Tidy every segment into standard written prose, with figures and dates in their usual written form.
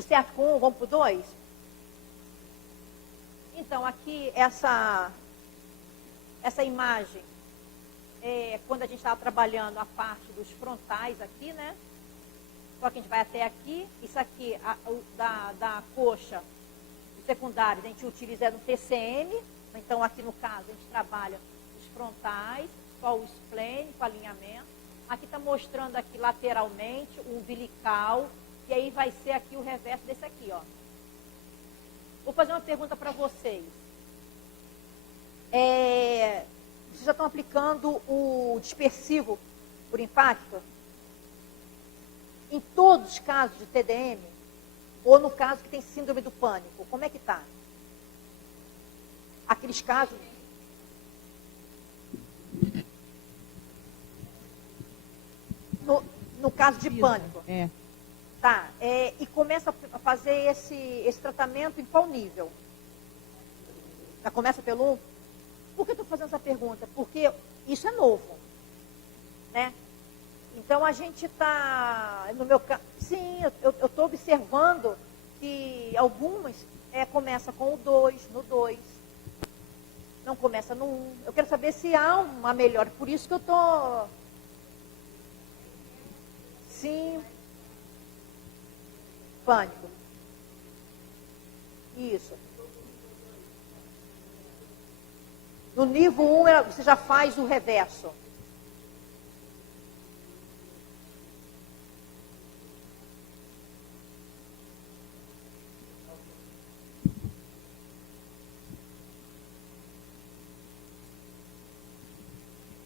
tudo certo com um, vamos para o 2? Então, aqui, essa imagem, quando a gente estava trabalhando a parte dos frontais aqui, né? Só que a gente vai até aqui. Isso aqui, da coxa secundária, a gente utiliza no TCM. Então, aqui no caso, a gente trabalha os frontais, só o esplênico, alinhamento. Aqui está mostrando aqui lateralmente o umbilical, e aí vai ser aqui o reverso desse aqui, ó. Vou fazer uma pergunta para vocês. Vocês já estão aplicando o dispersivo por impacto? Em todos os casos de TDM? Ou no caso que tem síndrome do pânico? Como é que está? Aqueles casos... No caso de pânico. Tá. E começa a fazer esse tratamento em qual nível? Já começa pelo 1? Por que eu estou fazendo essa pergunta? Porque isso é novo, né? Então a gente está, no meu caso, sim, eu estou observando que algumas começa com o 2, no 2, não começa no 1. Eu quero saber se há uma melhora, por isso que eu estou... Sim. Pânico. Isso. No nível 1, você já faz o reverso.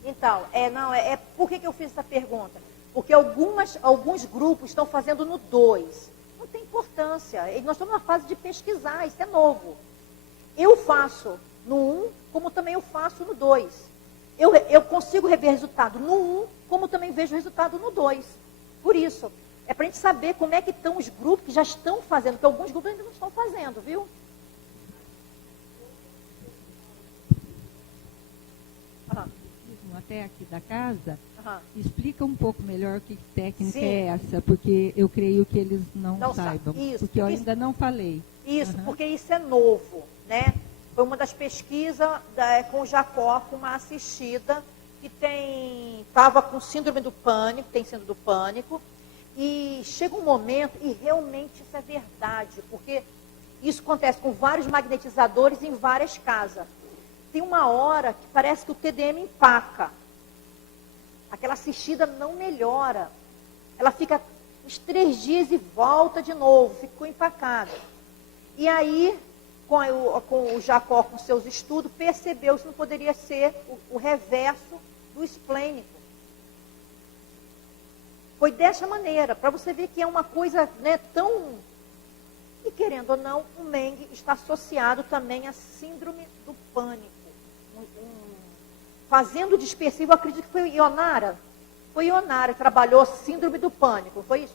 Então, por que eu fiz essa pergunta? Porque alguns grupos estão fazendo no 2. Não tem importância. Nós estamos na fase de pesquisar, isso é novo. Eu faço no 1, como também eu faço no 2. Eu consigo rever resultado no 1, como também vejo resultado no 2. Por isso, é para a gente saber como é que estão os grupos que já estão fazendo, porque alguns grupos ainda não estão fazendo, viu? Até aqui da casa, Uhum. explica um pouco melhor que técnica Sim. é essa, porque eu creio que eles não saibam, isso, porque eu ainda não falei. Isso, porque isso é novo, né? Foi uma das pesquisas com o Jacó, com uma assistida que estava com síndrome do pânico, tem síndrome do pânico, e chega um momento, e realmente isso é verdade, porque isso acontece com vários magnetizadores em várias casas. Tem uma hora que parece que o TDM empaca. Aquela assistida não melhora. Ela fica uns 3 dias e volta de novo, ficou empacada. E aí, com o Jacó, com seus estudos, percebeu que não poderia ser o reverso do esplênico. Foi dessa maneira, para você ver que é uma coisa, né, tão... E querendo ou não, o Meng está associado também à síndrome do pânico. Fazendo dispersivo, eu acredito que foi Ionara. Foi Ionara que trabalhou síndrome do pânico, foi isso?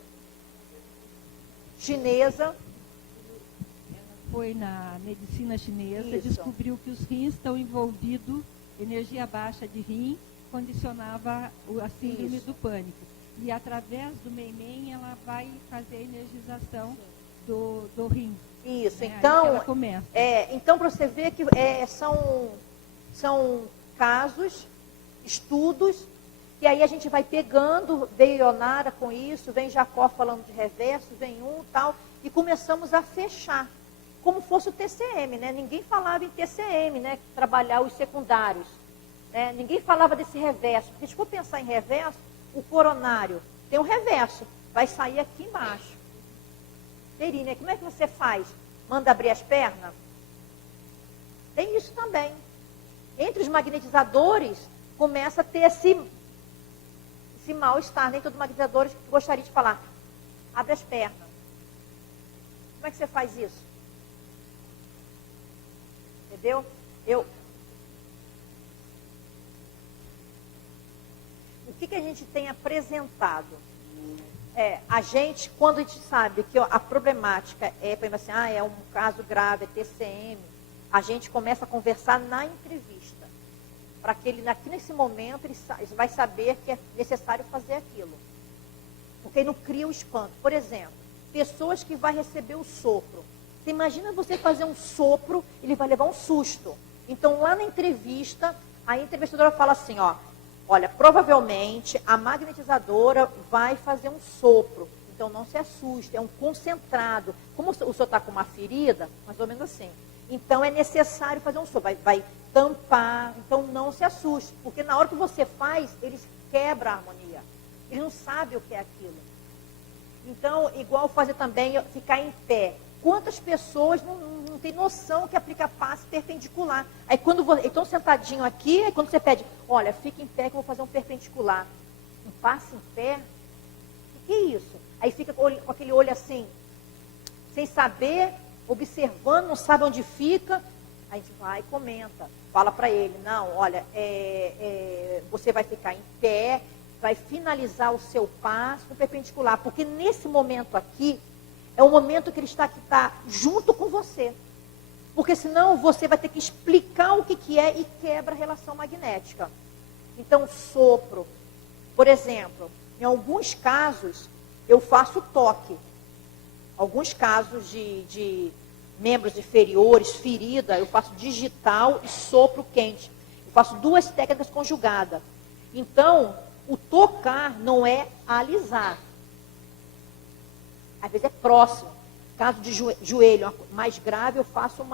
Chinesa. Ela foi na medicina chinesa, Isso. descobriu que os rins estão envolvidos, energia baixa de rim condicionava a síndrome do pânico. E através do Mei-Men, ela vai fazer a energização do rim. Isso, então, ela começa. Então, para você ver que são casos, estudos, e aí a gente vai pegando, veio Ionara com isso, vem Jacó falando de reverso, vem tal, e começamos a fechar, como fosse o TCM, né? Ninguém falava em TCM, né? Trabalhar os secundários, né? Ninguém falava desse reverso, porque se for pensar em reverso, o coronário tem um reverso, vai sair aqui embaixo. Perine, como é que você faz? Manda abrir as pernas? Tem isso também. Entre os magnetizadores, começa a ter esse mal-estar. Nem todos os magnetizadores gostariam de falar. Abre as pernas. Como é que você faz isso? Entendeu? O que a gente tem apresentado? A gente, quando a gente sabe que a problemática por exemplo assim, é um caso grave, é TCM, a gente começa a conversar na entrevista. Para que ele, aqui nesse momento, ele vai saber que é necessário fazer aquilo. Porque ele não cria o espanto. Por exemplo, pessoas que vai receber o sopro. Você imagina você fazer um sopro, ele vai levar um susto. Então, lá na entrevista, a entrevistadora fala assim, ó, olha, provavelmente a magnetizadora vai fazer um sopro. Então, não se assuste, é um concentrado. Como o senhor está com uma ferida, mais ou menos assim. Então, é necessário fazer um sopro. Vai tampar, então não se assuste. Porque na hora que você faz, eles quebram a harmonia. Eles não sabem o que é aquilo. Então, igual fazer também, ficar em pé. Quantas pessoas não têm noção que aplica passe perpendicular? Aí quando estão sentadinho aqui, aí quando você pede, olha, fica em pé que eu vou fazer um perpendicular. Um passe em pé? O que é isso? Aí fica com aquele olho assim, sem saber, observando, não sabe onde fica. Aí a gente vai e comenta, fala para ele, não, olha, você vai ficar em pé, vai finalizar o seu passo no perpendicular, porque nesse momento aqui, é o momento que ele está junto com você. Porque senão você vai ter que explicar o que é e quebra a relação magnética. Então, sopro. Por exemplo, em alguns casos, eu faço toque. Alguns casos de membros inferiores, ferida, eu faço digital e sopro quente. Eu faço 2 técnicas conjugadas. Então, o tocar não é alisar. Às vezes é próximo. Caso de joelho mais grave, eu faço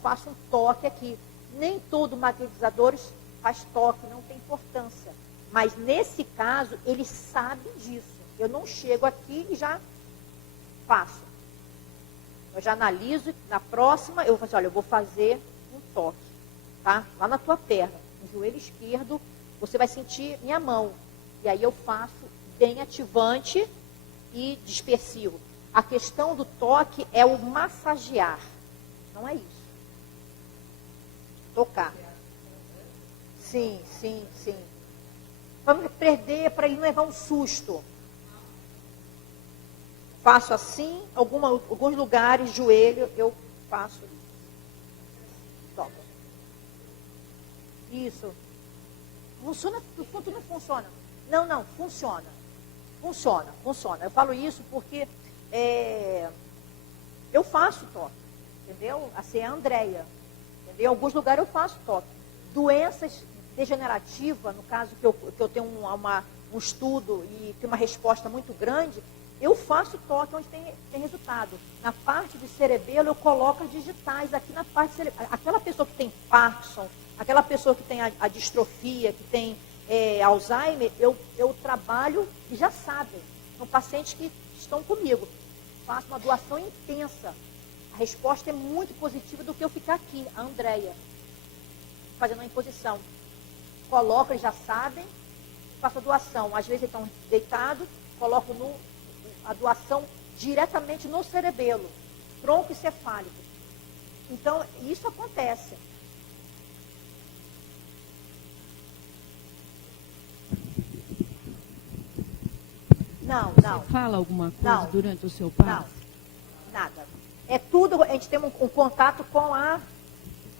faço um toque aqui. Nem todo magnetizador faz toque, não tem importância. Mas nesse caso, ele sabe disso. Eu não chego aqui e já faço. Eu já analiso e na próxima eu vou fazer, olha, eu vou fazer um toque, tá? Lá na tua perna, no joelho esquerdo, você vai sentir minha mão. E aí eu faço bem ativante e dispersivo. A questão do toque é o massagear, não é isso. Tocar. Sim. Vamos perder para ele não levar um susto. Faço assim, alguns lugares, joelho, eu faço isso. Toca. Isso. Funciona, tudo não funciona. Não, funciona. Funciona. Eu falo isso porque eu faço toque, entendeu? Assim é a Andréia, entendeu? Em alguns lugares eu faço toque. Doenças degenerativas, no caso que eu tenho um estudo e tem uma resposta muito grande, eu faço toque onde tem resultado. Na parte de cerebelo, eu coloco as digitais aqui na parte cerebral. Aquela pessoa que tem Parkinson, aquela pessoa que tem a distrofia, que tem Alzheimer, eu trabalho e já sabem. São pacientes que estão comigo. Faço uma doação intensa. A resposta é muito positiva do que eu ficar aqui, a Andréia, fazendo uma imposição. Coloco, eles já sabem, faço a doação. Às vezes eles estão deitados, coloco a doação diretamente no cerebelo, tronco encefálico. Então, isso acontece. Não. Você fala alguma coisa durante o seu passo? Não, nada. É tudo, a gente tem um contato com a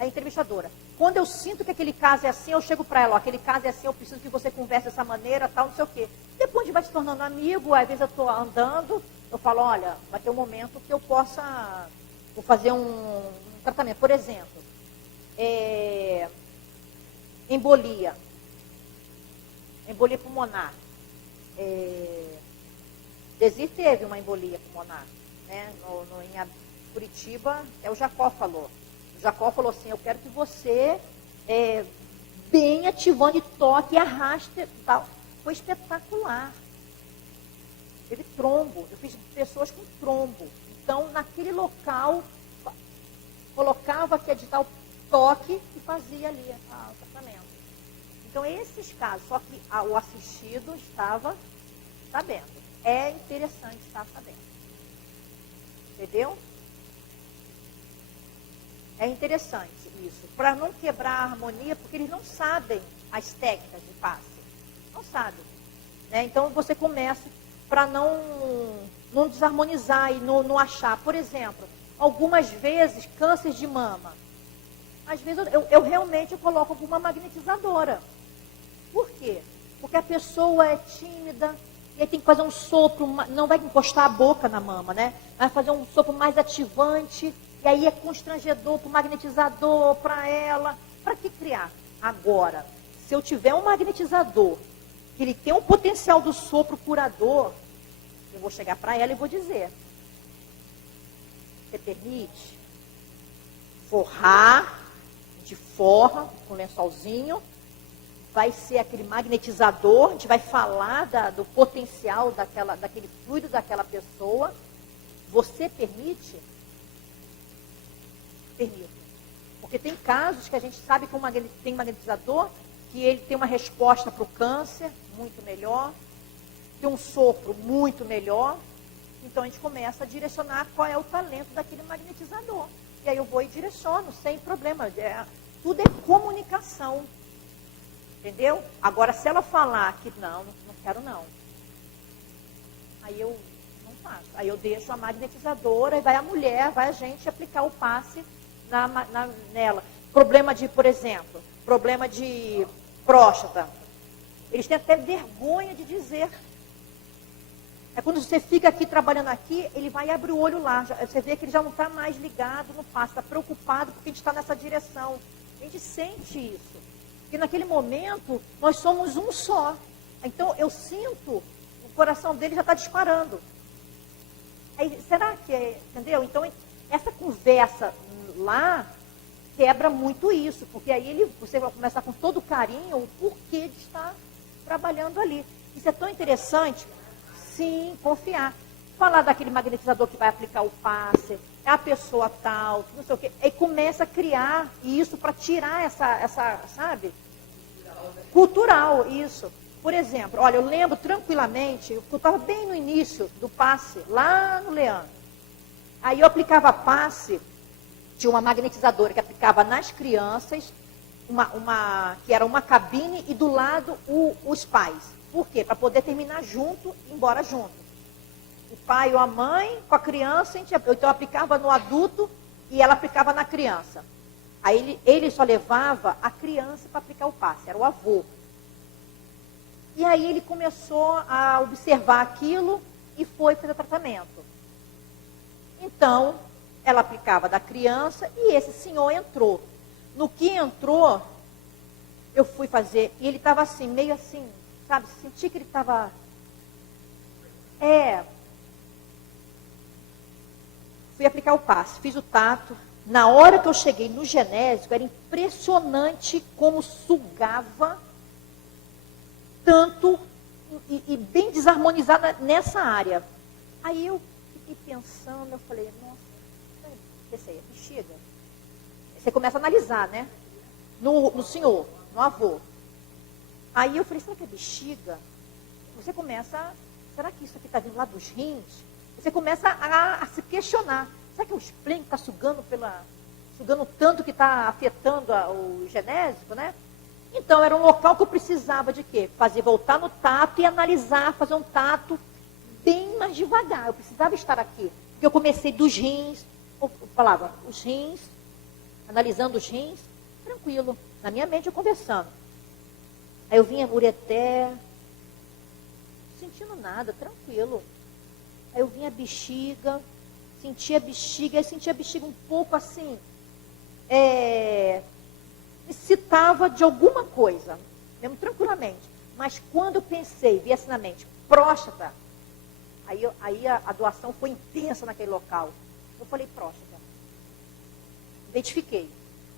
entrevistadora. Quando eu sinto que aquele caso é assim, eu chego para ela, ó, aquele caso é assim, eu preciso que você converse dessa maneira, tal, não sei o quê. Depois a gente vai se tornando amigo, às vezes eu estou andando, eu falo, olha, vai ter um momento que eu vou fazer um tratamento. Por exemplo, embolia pulmonar. Desir teve uma embolia pulmonar, né? Em Curitiba, o Jacó falou. O Jacó falou assim, eu quero que você bem ativando e toque e arraste tal. Foi espetacular. Teve trombo, eu fiz pessoas com trombo. Então, naquele local, colocava aqui a digital toque e fazia ali o tratamento. Então, esses casos, só que o assistido estava sabendo. É interessante estar sabendo. Entendeu? É interessante isso. Para não quebrar a harmonia, porque eles não sabem as técnicas de passe. Não sabem. Né? Então, você começa para não desarmonizar e não achar. Por exemplo, algumas vezes, câncer de mama. Às vezes, eu realmente coloco alguma magnetizadora. Por quê? Porque a pessoa é tímida, e E aí tem que fazer um sopro, não vai encostar a boca na mama, né? Vai fazer um sopro mais ativante. E aí é constrangedor para o magnetizador, para ela. Para que criar? Agora, se eu tiver um magnetizador, que ele tem um potencial do sopro curador, eu vou chegar para ela e vou dizer: você permite forrar, de forra, com lençolzinho, vai ser aquele magnetizador, a gente vai falar do potencial daquele fluido daquela pessoa. Você permite? Permite. Porque tem casos que a gente sabe que tem magnetizador, que ele tem uma resposta para o câncer muito melhor, tem um sopro muito melhor. Então a gente começa a direcionar qual é o talento daquele magnetizador. E aí eu vou e direciono, sem problema. Tudo é comunicação. Entendeu? Agora, se ela falar que não quero não, aí eu não faço. Aí eu deixo a magnetizadora e vai a mulher, vai a gente aplicar o passe nela. Problema de, por exemplo, problema de próstata. Eles têm até vergonha de dizer. É quando você fica aqui trabalhando aqui, ele vai abrir o olho lá. Você vê que ele já não está mais ligado no passe, está preocupado porque a gente está nessa direção. A gente sente isso. Porque naquele momento, nós somos um só. Então, eu sinto, o coração dele já está disparando. Aí, será que é, entendeu? Então, essa conversa lá quebra muito isso. Porque aí você vai começar com todo carinho o porquê de estar trabalhando ali. Isso é tão interessante. Sim, confiar. Falar daquele magnetizador que vai aplicar o passe, é a pessoa tal, não sei o quê. Aí começa a criar isso para tirar essa, sabe? Cultural, isso. Por exemplo, olha, eu lembro tranquilamente, eu estava bem no início do passe, lá no Leandro. Aí eu aplicava passe, tinha uma magnetizadora que aplicava nas crianças, que era uma cabine e do lado os pais. Por quê? Para poder terminar junto e ir embora junto. O pai ou a mãe com a criança, então eu aplicava no adulto e ela aplicava na criança. Aí ele só levava a criança para aplicar o passe, era o avô. E aí ele começou a observar aquilo e foi fazer tratamento. Então, ela aplicava da criança e esse senhor entrou. No que entrou, eu fui fazer, e ele estava assim, meio assim, sabe, senti que ele estava... Fui aplicar o passe, fiz o tato. Na hora que eu cheguei no genésico, era impressionante como sugava tanto e bem desarmonizada nessa área. Aí eu fiquei pensando, eu falei, nossa, pensei, é bexiga. Você começa a analisar, né? No senhor, no avô. Aí eu falei, será que é bexiga? Você começa, será que isso aqui está vindo lá dos rins? Você começa a se questionar. Será que é o spleen que está sugando tanto que está afetando o genésico, né? Então, era um local que eu precisava de quê? Voltar no tato e analisar, fazer um tato bem mais devagar. Eu precisava estar aqui. Porque eu comecei dos rins, eu falava, os rins, analisando os rins, tranquilo. Na minha mente, eu conversando. Aí eu vinha ureter, sentindo nada, tranquilo. Aí eu vinha a bexiga, sentia a bexiga um pouco assim, necessitava de alguma coisa, mesmo tranquilamente. Mas quando eu pensei, vi assim na mente, próstata, aí a doação foi intensa naquele local. Eu falei, próstata. Identifiquei.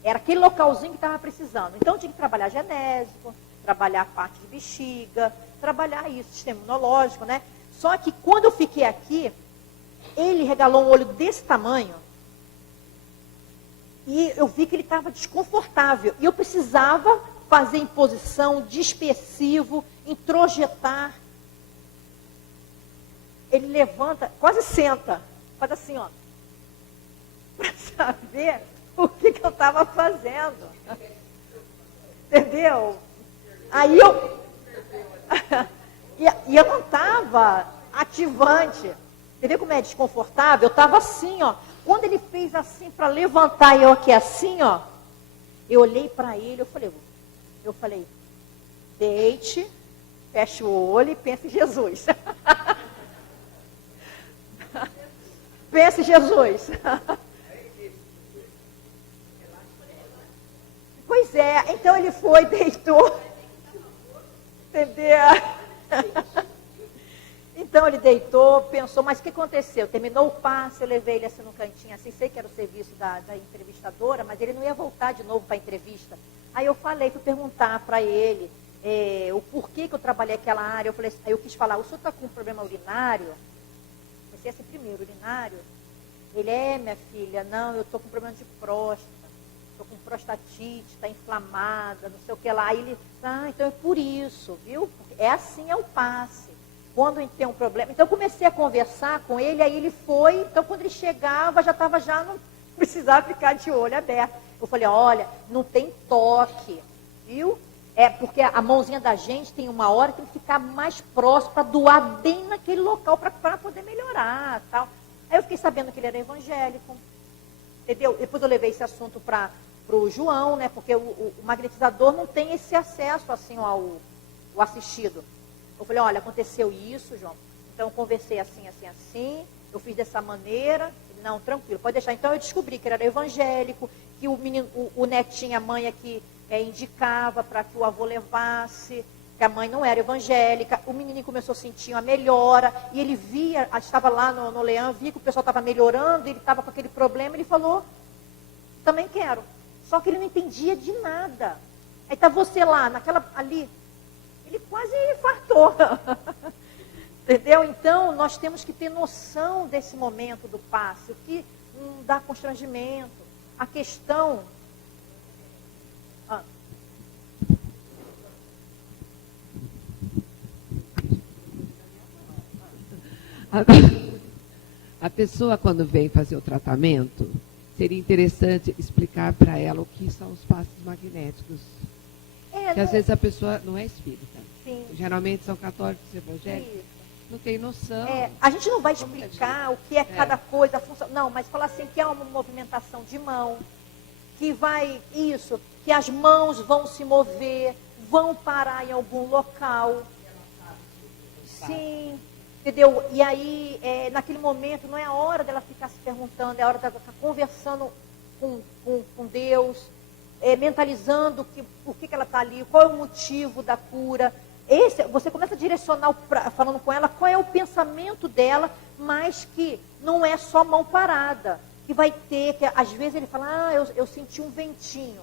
Era aquele localzinho que estava precisando. Então eu tinha que trabalhar genésico, trabalhar a parte de bexiga, trabalhar isso, sistema imunológico, né? Só que quando eu fiquei aqui, ele regalou um olho desse tamanho e eu vi que ele estava desconfortável. E eu precisava fazer imposição, dispersivo, introjetar. Ele levanta, quase senta, faz assim, ó, para saber o que eu estava fazendo. Entendeu? Aí eu... e eu não estava ativante. Você vê como é desconfortável? Eu estava assim, ó. Quando ele fez assim para levantar e eu aqui assim, ó. Eu olhei para ele, eu falei, deite, Fecha o olho e pensa em Jesus. Pensa em Jesus. Pois é, então ele foi, deitou. Entendeu? Então ele deitou, pensou, mas o que aconteceu? Terminou o passe, eu levei ele assim no cantinho, assim, sei que era o serviço da entrevistadora, mas ele não ia voltar de novo para a entrevista. Aí eu falei, fui perguntar para ele o porquê que eu trabalhei aquela área. Eu falei, aí eu quis falar, o senhor está com um problema urinário? Comecei assim primeiro, urinário. Ele, minha filha, não, eu estou com problema de próstata, estou com prostatite, está inflamada, não sei o que lá. Aí ele, então é por isso, viu? É assim, é o passe. Quando tem um problema. Então eu comecei a conversar com ele, aí ele foi, então quando ele chegava, não precisava ficar de olho aberto. Eu falei, olha, não tem toque, viu? É porque a mãozinha da gente tem uma hora que tem que ficar mais próximo para doar bem naquele local para poder melhorar, tal. Aí eu fiquei sabendo que ele era evangélico, entendeu? Depois eu levei esse assunto para o João, né? Porque o magnetizador não tem esse acesso assim ao assistido. Eu falei, olha, aconteceu isso, João. Então eu conversei assim, assim, assim. Eu fiz dessa maneira. Ele, não, tranquilo, pode deixar. Então eu descobri que ele era evangélico, que o menino, o netinho, a mãe aqui indicava para que o avô levasse, que a mãe não era evangélica. O menininho começou a sentir uma melhora. E ele via, estava lá no Leão, via que o pessoal estava melhorando, ele estava com aquele problema. Ele falou, também quero. Só que ele não entendia de nada. Aí está você lá, ali. Ele quase infartou. Entendeu? Então, nós temos que ter noção desse momento do passe, o que não dá constrangimento. A questão... A pessoa, quando vem fazer o tratamento, seria interessante explicar para ela o que são os passes magnéticos. Porque às vezes a pessoa não é espírita. Sim. Geralmente são católicos e evangélicos. Isso. Não tem noção. A gente não vai explicar o que é cada coisa, a função. Não, mas falar assim que é uma movimentação de mão, que vai, que as mãos vão se mover, vão parar em algum local. Sim, entendeu? E aí, naquele momento, não é a hora dela ficar se perguntando, é a hora dela estar conversando com Deus, mentalizando por que ela está ali, qual é o motivo da cura. Você começa a direcionar, falando com ela, qual é o pensamento dela, mas que não é só mão parada. Que vai ter, que às vezes ele fala, eu senti um ventinho.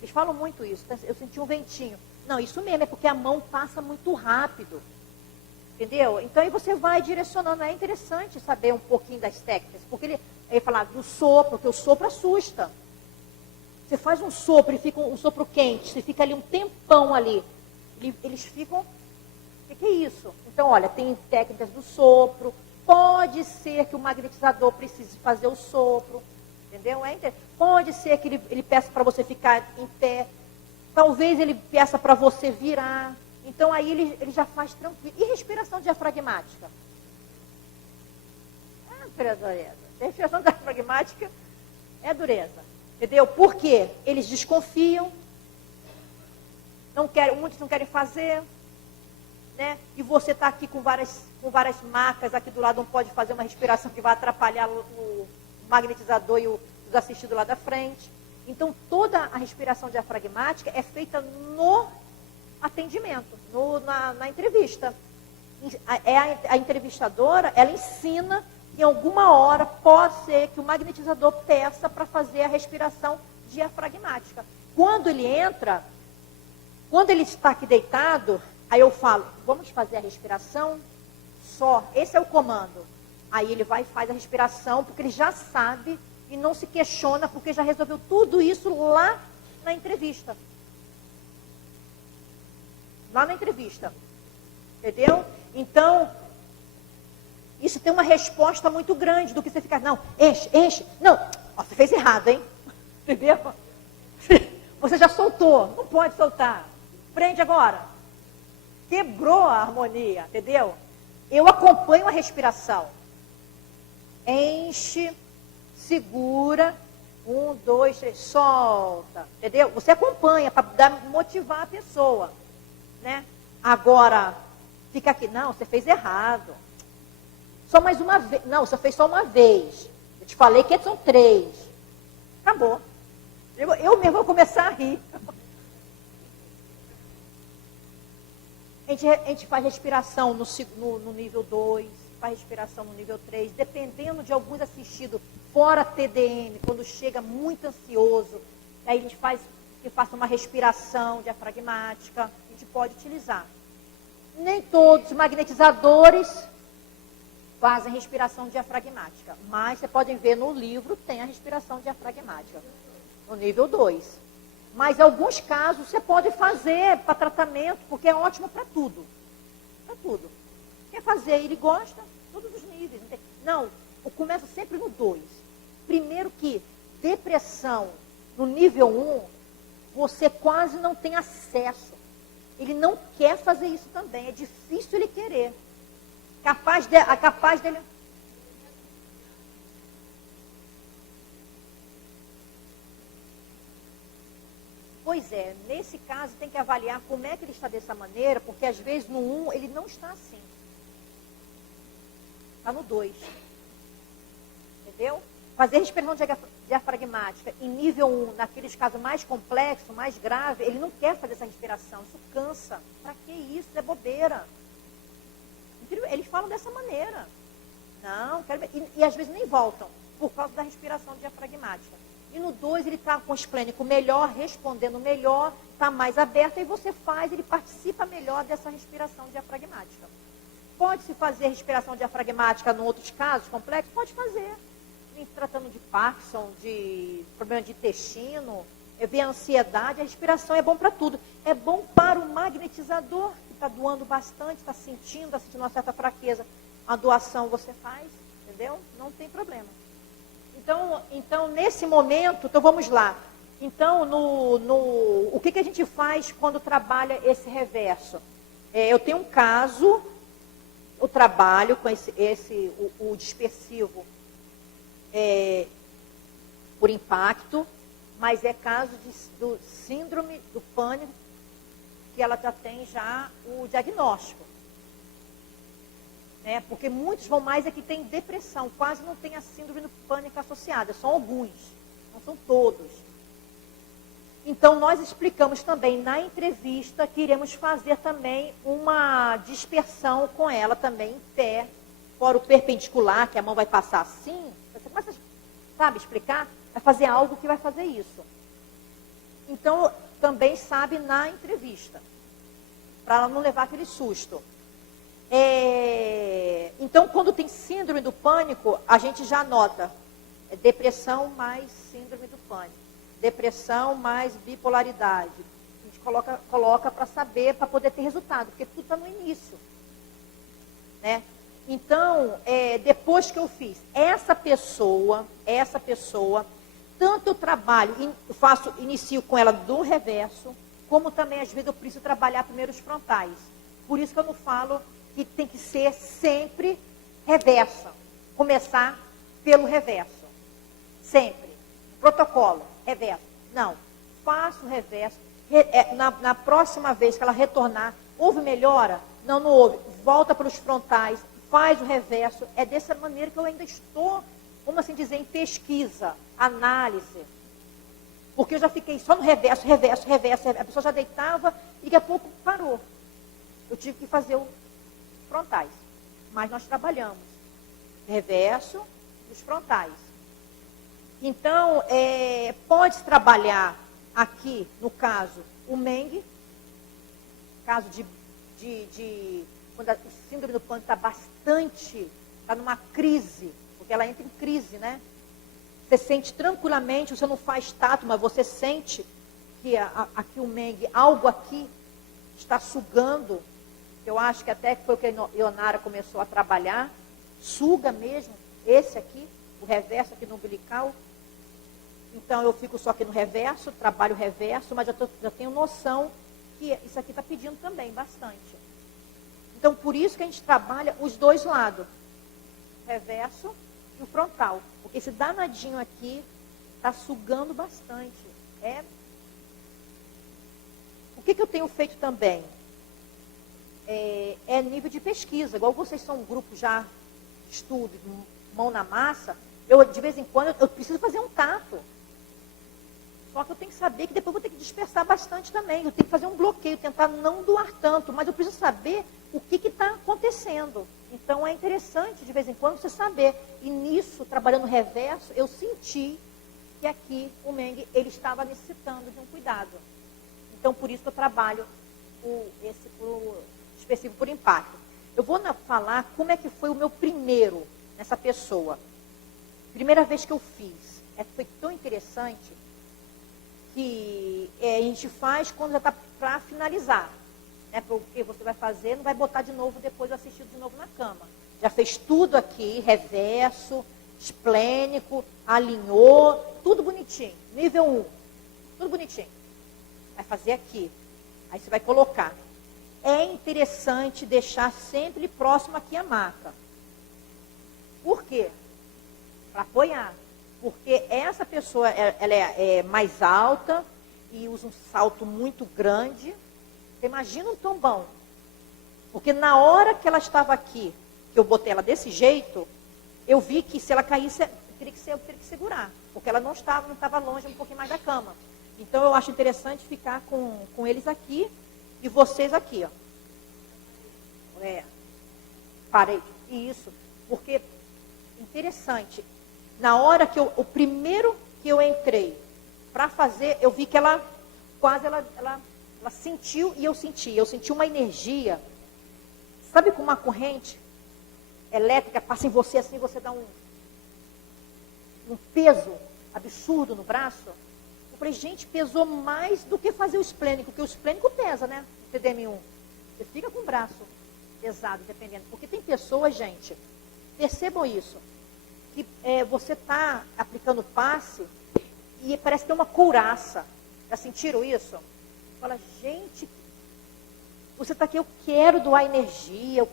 Eles falam muito isso, eu senti um ventinho. Não, isso mesmo, é porque a mão passa muito rápido. Entendeu? Então aí você vai direcionando. É interessante saber um pouquinho das técnicas, porque ele fala do sopro, porque o sopro assusta. Você faz um sopro e fica um sopro quente, você fica ali um tempão ali. Eles ficam, o que é isso? Então, olha, tem técnicas do sopro, pode ser que o magnetizador precise fazer o sopro, entendeu? Pode ser que ele peça para você ficar em pé, talvez ele peça para você virar, então aí ele já faz tranquilo. E respiração diafragmática? Dureza. Respiração diafragmática é dureza, entendeu? Por quê? Eles desconfiam, muitos não querem fazer, né? E você está aqui com várias marcas aqui do lado, não pode fazer uma respiração que vai atrapalhar o magnetizador e os assistidos lá da frente. Então, toda a respiração diafragmática é feita no atendimento, na entrevista. A entrevistadora, ela ensina que em alguma hora pode ser que o magnetizador peça para fazer a respiração diafragmática. Quando ele entra... Quando ele está aqui deitado, aí eu falo, vamos fazer a respiração só. Esse é o comando. Aí ele vai e faz a respiração, porque ele já sabe e não se questiona, porque já resolveu tudo isso lá na entrevista. Lá na entrevista. Entendeu? Então, isso tem uma resposta muito grande do que você ficar, não, enche. Não, você fez errado, hein? Entendeu? Você já soltou, não pode soltar. Prende agora. Quebrou a harmonia, entendeu? Eu acompanho a respiração. Enche, segura, 1, 2, 3, solta, entendeu? Você acompanha para motivar a pessoa, né? Agora, fica aqui, não, você fez errado. Só mais uma vez. Não, você fez só uma vez. Eu te falei que são 3. Acabou. Eu mesmo vou começar a rir. A gente faz respiração no nível 2, faz respiração no nível 3, dependendo de alguns assistidos fora TDM, quando chega muito ansioso, aí a gente faz que faça uma respiração diafragmática, a gente pode utilizar. Nem todos os magnetizadores fazem respiração diafragmática, mas vocês podem ver no livro, tem a respiração diafragmática, no nível 2. Mas em alguns casos você pode fazer para tratamento, porque é ótimo para tudo. Para tudo. Quer fazer, ele gosta, todos os níveis. Não, eu começo sempre no 2. Primeiro que depressão no nível 1, você quase não tem acesso. Ele não quer fazer isso também, é difícil ele querer. Capaz dele... Pois é, nesse caso tem que avaliar como é que ele está dessa maneira, porque às vezes no 1 ele não está assim. Está no 2. Entendeu? Fazer respiração diafragmática em nível 1, naqueles casos mais complexos, mais graves, ele não quer fazer essa respiração, isso cansa. Para que isso? É bobeira. Eles falam dessa maneira. Não, quero ver. E às vezes nem voltam, por causa da respiração diafragmática. E no 2 ele está com o esplênico melhor, respondendo melhor, está mais aberto, e você faz, ele participa melhor dessa respiração diafragmática. Pode-se fazer respiração diafragmática em outros casos complexos? Pode fazer. Em tratando de Parkinson, de problema de intestino, ver ansiedade, a respiração é bom para tudo. É bom para o magnetizador, que está doando bastante, está sentindo uma certa fraqueza. A doação você faz, entendeu? Não tem problema. Então, nesse momento, então vamos lá. Então, o que a gente faz quando trabalha esse reverso? Eu tenho um caso, eu trabalho com o dispersivo por impacto, mas é caso do síndrome do pânico, que ela já tem o diagnóstico. Porque muitos vão mais é que tem depressão, quase não tem a síndrome do pânico associada, são alguns, não são todos. Então, nós explicamos também na entrevista que iremos fazer também uma dispersão com ela também em pé, fora o perpendicular, que a mão vai passar assim. Você começa, sabe, explicar? Vai fazer algo que vai fazer isso. Então, também sabe na entrevista, para ela não levar aquele susto. Então, quando tem síndrome do pânico, a gente já anota. Depressão mais síndrome do pânico. Depressão mais bipolaridade. A gente coloca para saber, para poder ter resultado, porque tudo está no início. Né? Então, depois que eu fiz essa pessoa, tanto eu trabalho, inicio com ela do reverso, como também às vezes eu preciso trabalhar primeiro os frontais. Por isso que eu não falo que tem que ser sempre reversa. Começar pelo reverso. Sempre. Protocolo, reverso. Não. Faço o reverso. Na próxima vez que ela retornar, houve melhora? Não houve. Volta para os frontais, faz o reverso. É dessa maneira que eu ainda estou, como assim dizer, em pesquisa, análise. Porque eu já fiquei só no reverso. A pessoa já deitava e daqui a pouco parou. Eu tive que fazer os frontais. Mas nós trabalhamos reverso e os frontais. Então, pode-se trabalhar aqui, no caso, o Meng, caso quando a síndrome do pânico está bastante, está numa crise, porque ela entra em crise, né? Você sente tranquilamente, você não faz tato, mas você sente que aqui o Meng, algo aqui está sugando. Eu acho que até foi o que a Ionara começou a trabalhar. Suga mesmo, esse aqui, o reverso aqui no umbilical. Então, eu fico só aqui no reverso, trabalho o reverso, mas já tenho noção que isso aqui está pedindo também bastante. Então, por isso que a gente trabalha os dois lados, o reverso e o frontal. Porque esse danadinho aqui está sugando bastante. O que eu tenho feito também? é nível de pesquisa. Igual vocês são um grupo já de estudo, mão na massa, eu, de vez em quando, eu preciso fazer um tato. Só que eu tenho que saber que depois eu vou ter que dispersar bastante também. Eu tenho que fazer um bloqueio, tentar não doar tanto, mas eu preciso saber o que está acontecendo. Então é interessante, de vez em quando, você saber. E nisso, trabalhando reverso, eu senti que aqui o Meng, ele estava necessitando de um cuidado. Então, por isso que eu trabalho específico por impacto. Eu vou falar como é que foi o meu primeiro nessa pessoa. Primeira vez que eu fiz. Foi tão interessante que a gente faz quando já está para finalizar. Né? Porque você vai fazer, não vai botar de novo depois o assistido de novo na cama. Já fez tudo aqui, reverso, esplênico, alinhou, tudo bonitinho. Nível 1, tudo bonitinho. Vai fazer aqui. Aí você vai colocar. É interessante deixar sempre próximo aqui a maca. Por quê? Para apoiar. Porque essa pessoa, ela é mais alta e usa um salto muito grande. Você imagina um tombão. Porque na hora que ela estava aqui, que eu botei ela desse jeito, eu vi que se ela caísse, eu teria que segurar. Porque ela não estava longe, um pouquinho mais da cama. Então eu acho interessante ficar com eles aqui e vocês aqui, ó. Parei. Isso. Porque, interessante. Na hora que o primeiro que eu entrei para fazer, eu vi que ela sentiu e eu senti. Eu senti uma energia. Sabe como uma corrente elétrica passa em você assim, você dá um peso absurdo no braço? Eu falei, gente, pesou mais do que fazer o esplênico, porque o esplênico pesa, né? O TDM1. Você fica com o braço pesado, dependendo. Porque tem pessoas, gente, percebam isso, que você está aplicando passe e parece ter uma couraça. Já sentiram isso? Fala, gente, você está aqui, eu quero doar energia,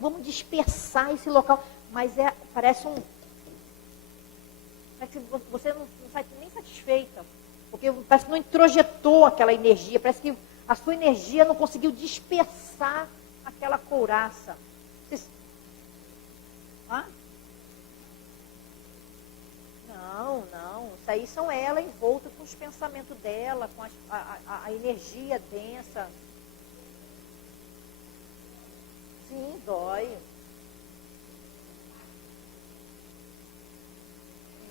vamos dispersar esse local, mas parece que você não sai nem satisfeita, porque parece que não introjetou aquela energia, parece que a sua energia não conseguiu dispersar aquela couraça. Não. Isso aí são ela envolta com os pensamentos dela, com a energia densa. Sim, dói.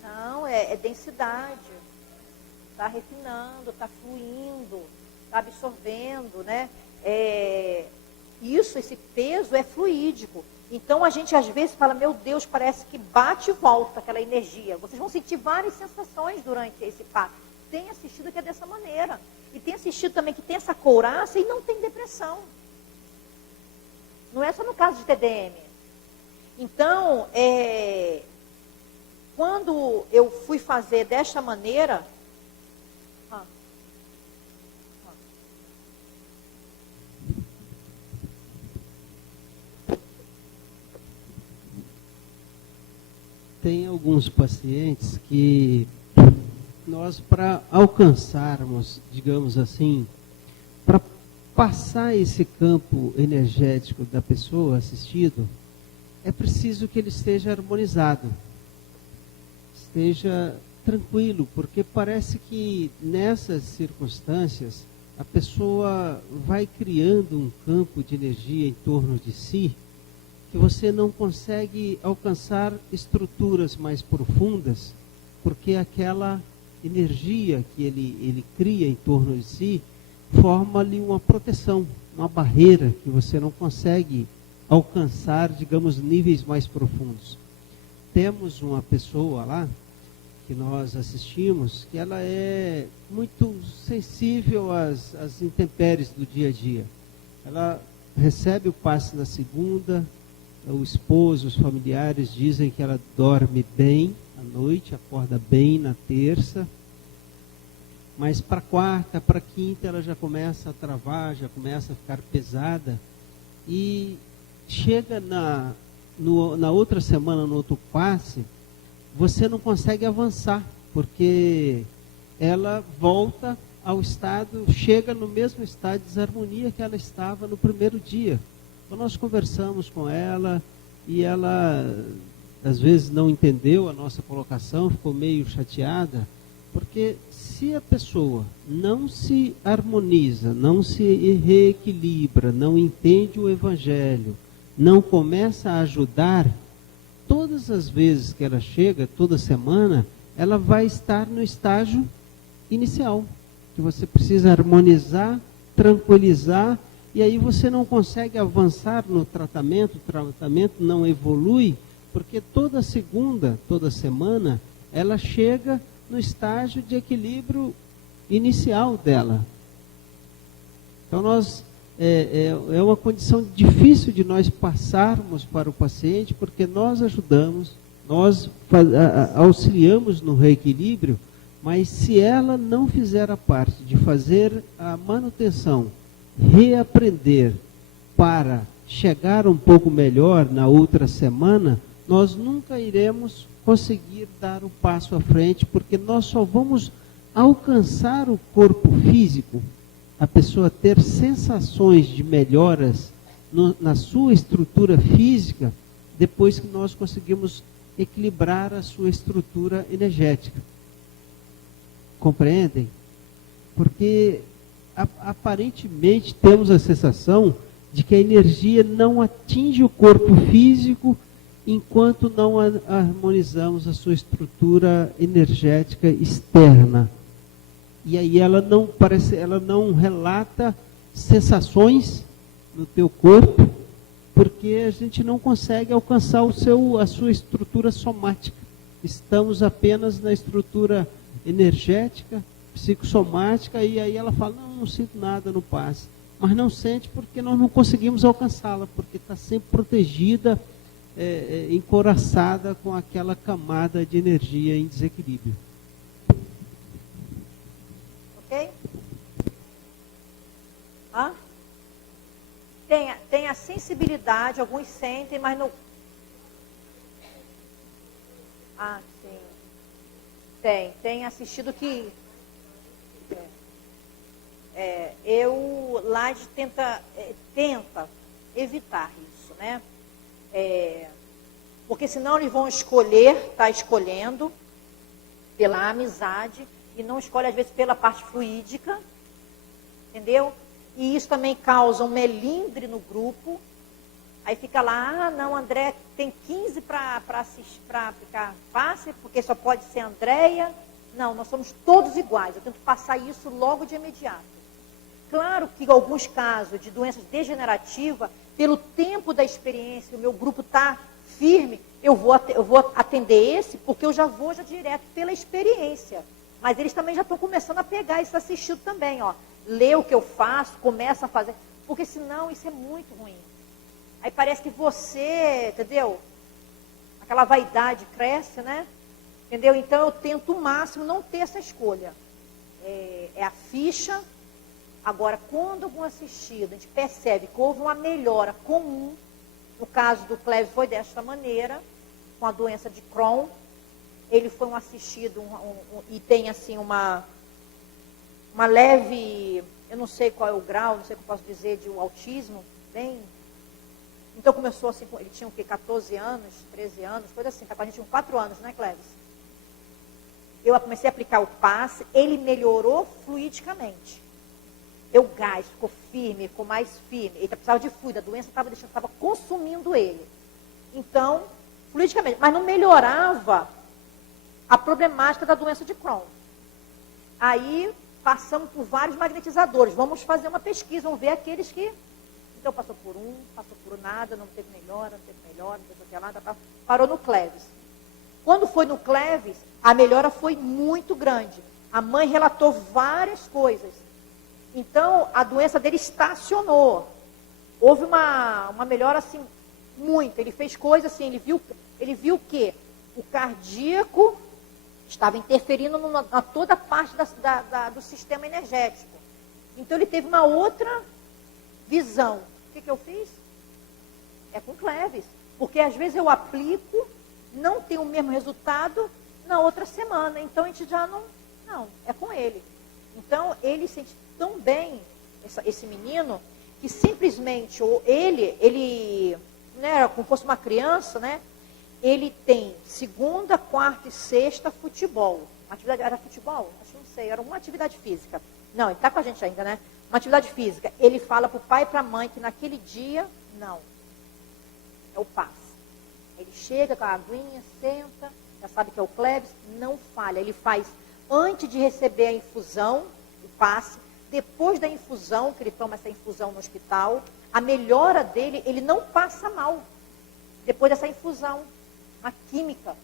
Não, é densidade. Está refinando, está fluindo, está absorvendo, né? Esse peso é fluídico. Então a gente às vezes fala, meu Deus, parece que bate e volta aquela energia. Vocês vão sentir várias sensações durante esse passo. Tem assistido que é dessa maneira. E tem assistido também que tem essa couraça e não tem depressão. Não é só no caso de TDM. Então, quando eu fui fazer desta maneira... Tem alguns pacientes que nós, para alcançarmos, digamos assim, para passar esse campo energético da pessoa assistido, é preciso que ele esteja harmonizado, esteja tranquilo, porque parece que nessas circunstâncias a pessoa vai criando um campo de energia em torno de si, que você não consegue alcançar estruturas mais profundas, porque aquela energia que ele cria em torno de si forma ali uma proteção, uma barreira que você não consegue alcançar, digamos, níveis mais profundos. Temos uma pessoa lá que nós assistimos, que ela é muito sensível às intempéries do dia a dia. Ela recebe o passe na segunda, o esposo, os familiares dizem que ela dorme bem à noite, acorda bem na terça, mas para quarta, para quinta ela já começa a travar, já começa a ficar pesada, e chega na outra semana, no outro passe, você não consegue avançar, porque ela volta ao estado, chega no mesmo estado de desarmonia que ela estava no primeiro dia. Então nós conversamos com ela e ela às vezes não entendeu a nossa colocação, ficou meio chateada, porque se a pessoa não se harmoniza, não se reequilibra, não entende o Evangelho, não começa a ajudar, todas as vezes que ela chega, toda semana, ela vai estar no estágio inicial, que você precisa harmonizar, tranquilizar, e aí você não consegue avançar no tratamento, o tratamento não evolui, porque toda segunda, toda semana, ela chega no estágio de equilíbrio inicial dela. Então é uma condição difícil de nós passarmos para o paciente, porque nós ajudamos, nós auxiliamos no reequilíbrio, mas se ela não fizer a parte de fazer a manutenção, reaprender para chegar um pouco melhor na outra semana, nós nunca iremos conseguir dar um passo à frente, porque nós só vamos alcançar o corpo físico, a pessoa ter sensações de melhoras na sua estrutura física, depois que nós conseguimos equilibrar a sua estrutura energética. Compreendem? Porque aparentemente temos a sensação de que a energia não atinge o corpo físico enquanto não harmonizamos a sua estrutura energética externa. E aí ela não relata sensações no teu corpo, porque a gente não consegue alcançar a sua estrutura somática. Estamos apenas na estrutura energética, psicossomática, e aí ela fala, não sinto nada no passe. Mas não sente porque nós não conseguimos alcançá-la, porque está sempre protegida, encoraçada com aquela camada de energia em desequilíbrio. Ok? Tem a sensibilidade, alguns sentem, mas não... sim. Tem assistido que... eu lá tenta evitar isso, né? Porque senão eles vão tá escolhendo pela amizade e não escolhe às vezes pela parte fluídica, entendeu? E isso também causa um melindre no grupo. Aí fica lá, não, André tem 15 para ficar fácil, porque só pode ser Andréia. Não, nós somos todos iguais. Eu tento passar isso logo de imediato. Claro que em alguns casos de doenças degenerativas, pelo tempo da experiência, o meu grupo está firme, eu vou atender esse, porque eu já vou direto pela experiência. Mas eles também já estão começando a pegar esse assistido também, ó. Lê o que eu faço, começa a fazer, porque senão isso é muito ruim. Aí parece que você, entendeu? Aquela vaidade cresce, né? Entendeu? Então eu tento o máximo não ter essa escolha. É a ficha. Agora, quando algum assistido, a gente percebe que houve uma melhora comum, no caso do Cleves foi desta maneira, com a doença de Crohn, ele foi um assistido e tem assim uma leve, eu não sei qual é o grau, não sei o que eu posso dizer, de um autismo, bem... Então começou assim, ele tinha o quê? 14 anos, 13 anos, coisa assim, tá com a gente com 4 anos, né, Cleves? Eu comecei a aplicar o passe, ele melhorou fluidicamente. Deu gás, ficou firme, ficou mais firme. Ele precisava de fluido, a doença estava consumindo ele. Então, fluidicamente, mas não melhorava a problemática da doença de Crohn. Aí, passamos por vários magnetizadores. Vamos fazer uma pesquisa, vamos ver aqueles que... Então, passou por nada, não teve melhora, não teve nada, parou no Cleves. Quando foi no Cleves, a melhora foi muito grande. A mãe relatou várias coisas. Então, a doença dele estacionou. Houve uma melhora, assim, muito. Ele fez coisas assim, ele viu que o cardíaco estava interferindo na toda parte do sistema energético. Então, ele teve uma outra visão. O que eu fiz? É com Cleves. Porque, às vezes, eu aplico, não tem o mesmo resultado na outra semana. Então, a gente já não, é com ele. Então, ele sente tão bem, esse menino, que simplesmente ele né, como fosse uma criança, né? Ele tem segunda, quarta e sexta futebol. Uma atividade, era futebol? Acho que não sei, era uma atividade física. Não, ele está com a gente ainda, né? Uma atividade física. Ele fala para o pai e para a mãe que naquele dia, não. É o passe. Ele chega com a aguinha, senta, já sabe que é o Cleves, não falha. Ele faz antes de receber a infusão, o passe, depois da infusão, que ele toma essa infusão no hospital, a melhora dele, ele não passa mal. Depois dessa infusão, uma química.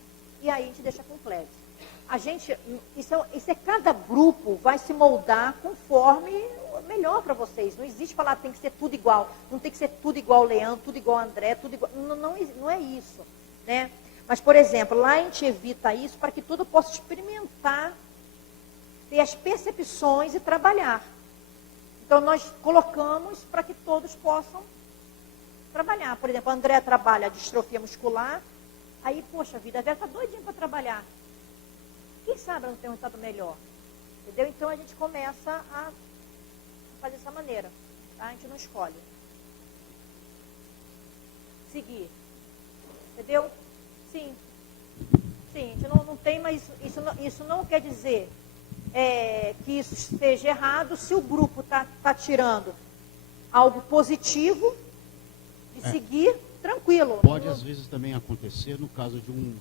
E aí a gente deixa com o Cleves. A gente, isso é cada grupo vai se moldar conforme melhor para vocês. Não existe falar tem que ser tudo igual. Não tem que ser tudo igual ao Leandro, tudo igual ao André, tudo igual. Não é isso. Né? Mas, por exemplo, lá a gente evita isso para que todo possa experimentar, ter as percepções e trabalhar. Então, nós colocamos para que todos possam trabalhar. Por exemplo, a André trabalha a distrofia muscular. Aí, poxa vida, a Vera está doidinha para trabalhar. Quem sabe ela não tem um resultado melhor? Entendeu? Então, a gente começa a fazer dessa maneira. Tá? A gente não escolhe. Seguir. Entendeu? Sim. Sim, a gente não tem, mas isso não quer dizer que isso esteja errado se o grupo está tirando algo positivo de seguir tranquilo. Pode, às vezes, também acontecer no caso de um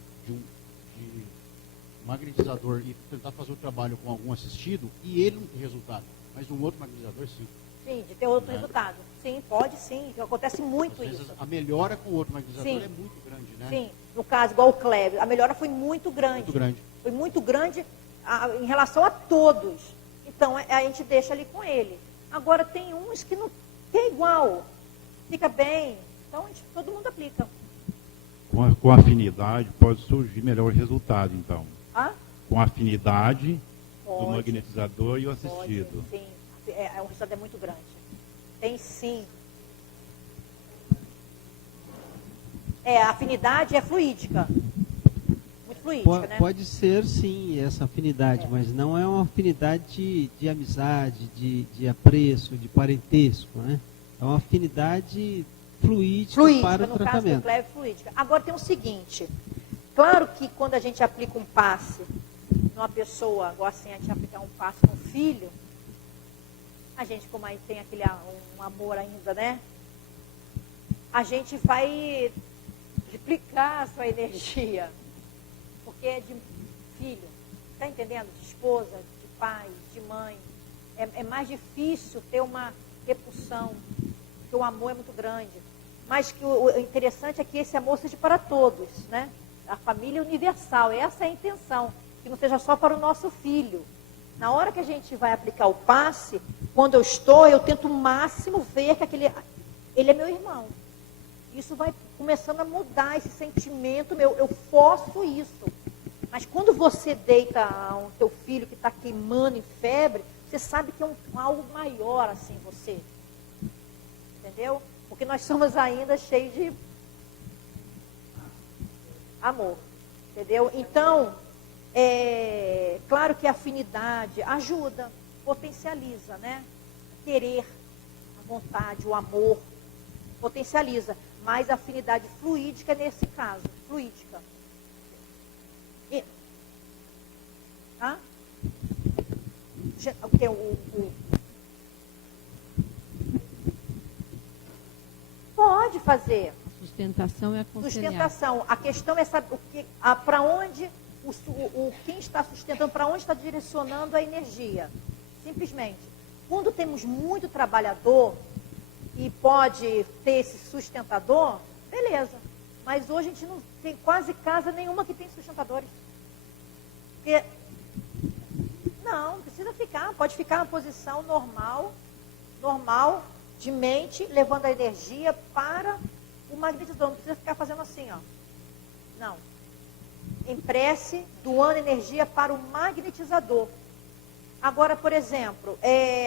magnetizador e tentar fazer o trabalho com algum assistido e ele não ter resultado, mas um outro magnetizador sim. Sim, de ter outro resultado. Sim, pode sim, acontece muito às vezes, isso. a melhora com o outro magnetizador Sim. é muito grande, né? Sim, no caso, igual o Kleber, a melhora foi muito grande. Muito grande. Foi muito grande em relação a todos. Então, a gente deixa ali com ele. Agora, tem uns que não tem igual, fica bem, então todo mundo aplica. Com afinidade pode surgir melhor resultado, então. Ah? Com afinidade Pode. do magnetizador e o assistido. Pode, sim. O resultado é muito grande. Tem sim. A afinidade é fluídica. Muito fluídica, né? Pode ser, sim, essa afinidade, mas não é uma afinidade de amizade, de apreço, de parentesco, né? É uma afinidade fluídica para o no tratamento. caso do fluídica. Agora tem o seguinte, claro que quando a gente aplica um passe numa pessoa, igual assim, a gente aplicar um passe no filho, a gente, como aí tem aquele um amor ainda, né? A gente vai duplicar a sua energia. Porque é de filho, está entendendo? De esposa, de pai, de mãe. É mais difícil ter uma repulsão, porque o amor é muito grande. Mas que o interessante é que esse amor seja para todos, né? A família universal, essa é a intenção, que não seja só para o nosso filho. Na hora que a gente vai aplicar o passe, quando eu tento o máximo ver que ele é meu irmão. Isso vai começando a mudar esse sentimento meu, eu posso isso. Mas quando você deita o teu filho que está queimando em febre, você sabe que é algo maior assim você. Entendeu? Porque nós somos ainda cheios de amor. Entendeu? Então, claro que a afinidade ajuda, potencializa, né? Querer, a vontade, o amor, potencializa. Mas a afinidade fluídica nesse caso, fluídica. Pode fazer. Sustentação é aconselhar. Sustentação. A questão é saber para onde quem está sustentando, para onde está direcionando a energia. Simplesmente. Quando temos muito trabalhador e pode ter esse sustentador, beleza. Mas hoje a gente não tem quase casa nenhuma que tem sustentadores. Porque, não precisa ficar, pode ficar na posição normal de mente, levando a energia para o magnetizador. Não precisa ficar fazendo assim, ó. Não. Em prece, doando energia para o magnetizador. Agora, por exemplo,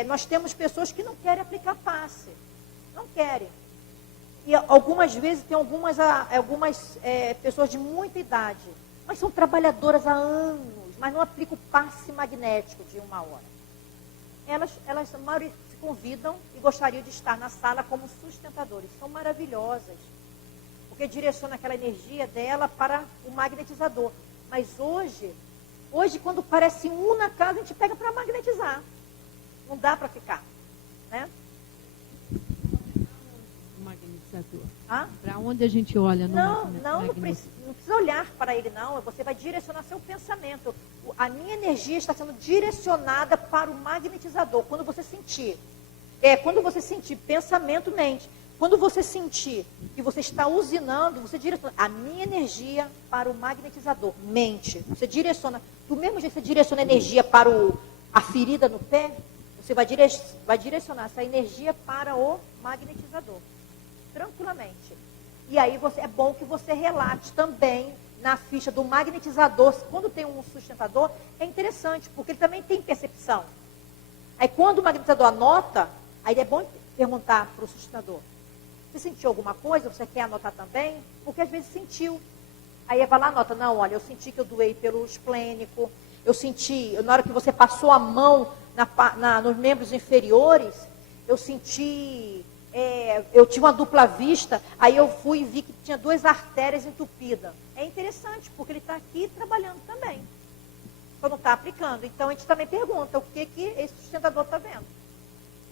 nós temos pessoas que não querem aplicar passe. Não querem. E algumas vezes tem algumas pessoas de muita idade, mas são trabalhadoras há anos, mas não aplicam o passe magnético de 1 hora. Elas convidam e gostariam de estar na sala como sustentadores. São maravilhosas, porque direciona aquela energia dela para o magnetizador. Mas hoje quando parece um na casa, a gente pega para magnetizar. Não dá para ficar, né? Magnetizador. Ah? Para onde a gente olha no Não precisa olhar para ele, não. Você vai direcionar seu pensamento. A minha energia está sendo direcionada para o magnetizador. Quando você sentir, pensamento, mente. Quando você sentir que você está usinando, você direciona a minha energia para o magnetizador, mente. Você direciona, do mesmo jeito que você direciona a energia para a ferida no pé, você vai direcionar essa energia para o magnetizador, tranquilamente. E aí é bom que você relate também na ficha do magnetizador. Quando tem um sustentador, é interessante, porque ele também tem percepção. Aí quando o magnetizador anota, aí é bom perguntar para o sustentador: você sentiu alguma coisa? Você quer anotar também? Porque às vezes sentiu. Aí vai lá, anota. Não, olha, eu senti que eu doei pelo esplênico. Eu senti, na hora que você passou a mão nos membros inferiores, eu senti, eu tinha uma dupla vista. Aí eu fui e vi que tinha 2 artérias entupidas. É interessante, porque ele está aqui trabalhando também. Só não está aplicando. Então a gente também pergunta: o que esse sustentador está vendo?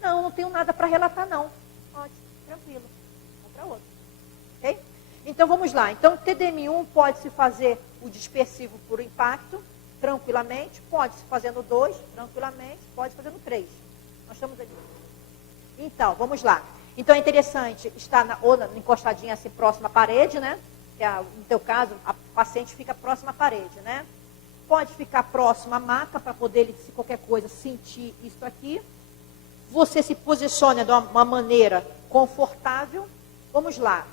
Não tenho nada para relatar, não. Ótimo, tranquilo. Para outro. Ok? Então vamos lá. Então TDM1 pode-se fazer o dispersivo por impacto, tranquilamente. Pode-se fazer no 2, tranquilamente. Pode fazer no 3. Nós estamos ali. Então, vamos lá. Então é interessante estar encostadinha assim próxima à parede, né? Que no teu caso, a paciente fica próxima à parede, né? Pode ficar próxima à maca para poder, se qualquer coisa, sentir isso aqui. Você se posiciona de uma maneira confortável. Vamos lá.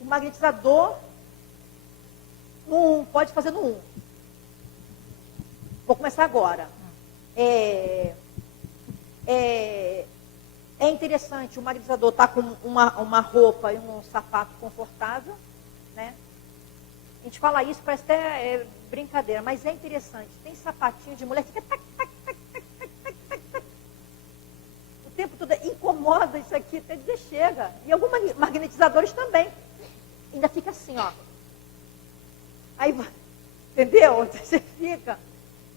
O magnetizador, no 1, pode fazer no 1. Vou começar agora. É interessante, o magnetizador está com uma roupa e um sapato confortável, né? A gente fala isso, parece até brincadeira, mas é interessante. Tem sapatinho de mulher que fica o tempo todo, incomoda isso aqui, até dizer chega. E alguns magnetizadores também. Ainda fica assim, ó. Aí, entendeu? Você fica,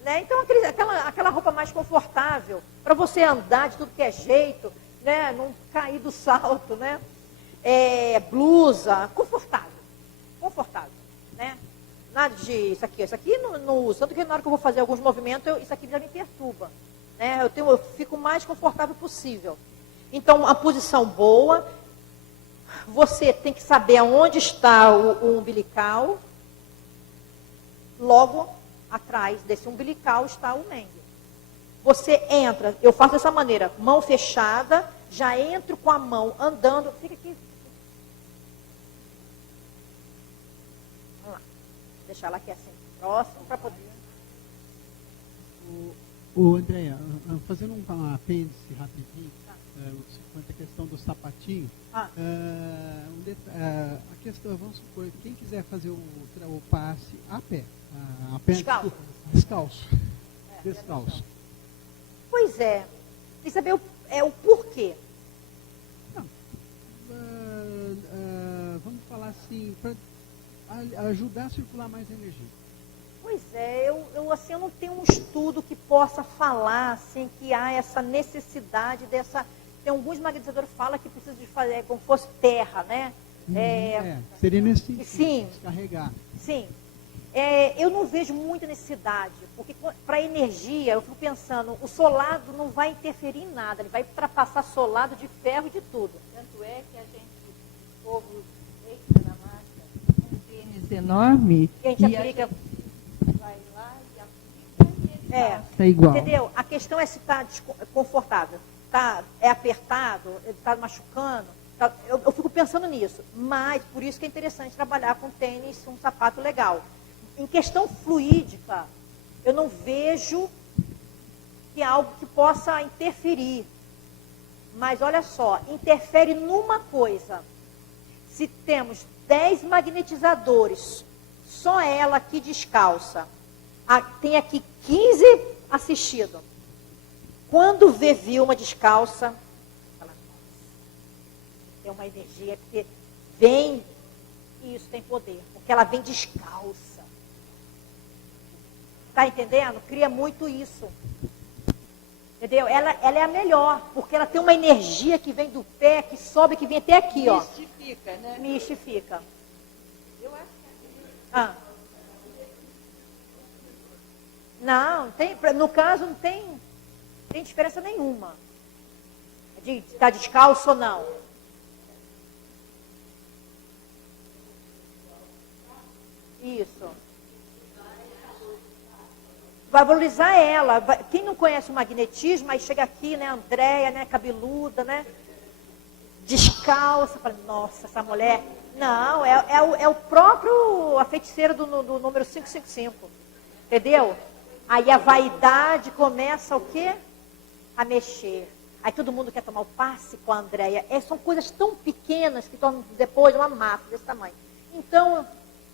né? Então, aquela roupa mais confortável, para você andar de tudo que é jeito, né? Não cair do salto, né? Blusa, confortável, né? Nada de isso aqui não uso. Tanto que na hora que eu vou fazer alguns movimentos, isso aqui já me perturba, né? Eu fico o mais confortável possível. Então, a posição boa, você tem que saber aonde está o umbilical. Logo atrás desse umbilical está o Meng. Você entra, eu faço dessa maneira, mão fechada, já entro com a mão andando, fica aqui. Vamos lá, deixar ela aqui assim, próximo, para poder. Andréia, fazendo um apêndice rapidinho, quanto à questão do sapatinho, a questão, vamos supor, quem quiser fazer o passe a pé, descalço. Pois é. Tem que saber o porquê. Não. Vamos falar assim, para ajudar a circular mais energia. Pois é, eu não tenho um estudo que possa falar assim, que há essa necessidade dessa. Tem alguns magnetizadores que falam que precisa de fazer como fosse terra, né? Seria nesse sentido, sim, descarregar. Sim. Eu não vejo muita necessidade, porque para energia, eu fico pensando, o solado não vai interferir em nada, ele vai ultrapassar solado de ferro e de tudo. Tanto é que a gente, o povo deita na marca, um tênis enorme, Que a gente aplica. Vai lá e aplica e ele passa igual. Entendeu? A questão é se está confortável. É apertado, está machucando. Eu fico pensando nisso. Mas, por isso que é interessante trabalhar com tênis, um sapato legal. Em questão fluídica, eu não vejo que é algo que possa interferir. Mas, olha só, interfere numa coisa. Se temos 10 magnetizadores, só ela aqui descalça, tem aqui 15 assistidos. Quando vê Vilma descalça, fala, nossa, é uma energia que vem, e isso tem poder, porque ela vem descalça. Está entendendo? Cria muito isso. Entendeu? Ela é a melhor, porque ela tem uma energia que vem do pé, que sobe, que vem até aqui, ó. Mistifica, né? Mistifica. Eu acho que Ah. Não, tem, no caso não tem diferença nenhuma. De estar descalço ou não. Isso. Vai valorizar ela. Quem não conhece o magnetismo, aí chega aqui, né, Andréia, né, cabeluda, né, descalça, fala, nossa, essa mulher. Não, é o próprio, a feiticeira do número 555. Entendeu? Aí a vaidade começa o quê? A mexer. Aí todo mundo quer tomar o passe com a Andréia. São coisas tão pequenas que tornam depois uma massa desse tamanho. Então,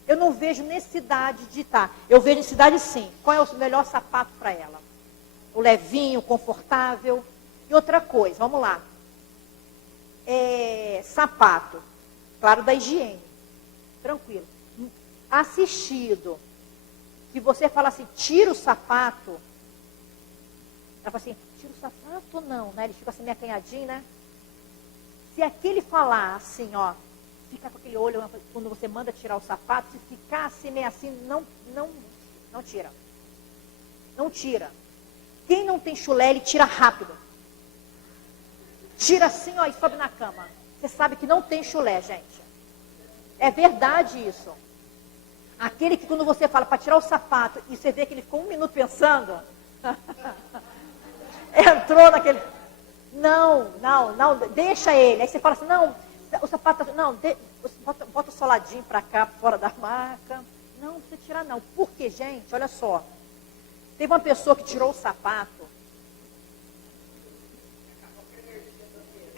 eu não vejo necessidade de estar. Eu vejo necessidade sim. Qual é o melhor sapato para ela? O levinho, confortável. E outra coisa, vamos lá. Sapato. Claro, da higiene. Tranquilo. Assistido. Que você fala assim, tira o sapato. Ela fala assim, tira o sapato ou não? Né? Ele fica assim meio acanhadinho, né? Se aquele falar assim, ó, fica com aquele olho, quando você manda tirar o sapato, se ficar assim, meio assim, não tira. Não tira. Quem não tem chulé, ele tira rápido. Tira assim, ó, e sobe na cama. Você sabe que não tem chulé, gente. É verdade isso. Aquele que quando você fala para tirar o sapato e você vê que ele ficou 1 minuto pensando, entrou naquele... Não, deixa ele. Aí você fala assim, não, o sapato, não, bota o soladinho para cá, fora da marca. Não, não precisa tirar não. Por quê, gente? Olha só. Teve uma pessoa que tirou o sapato.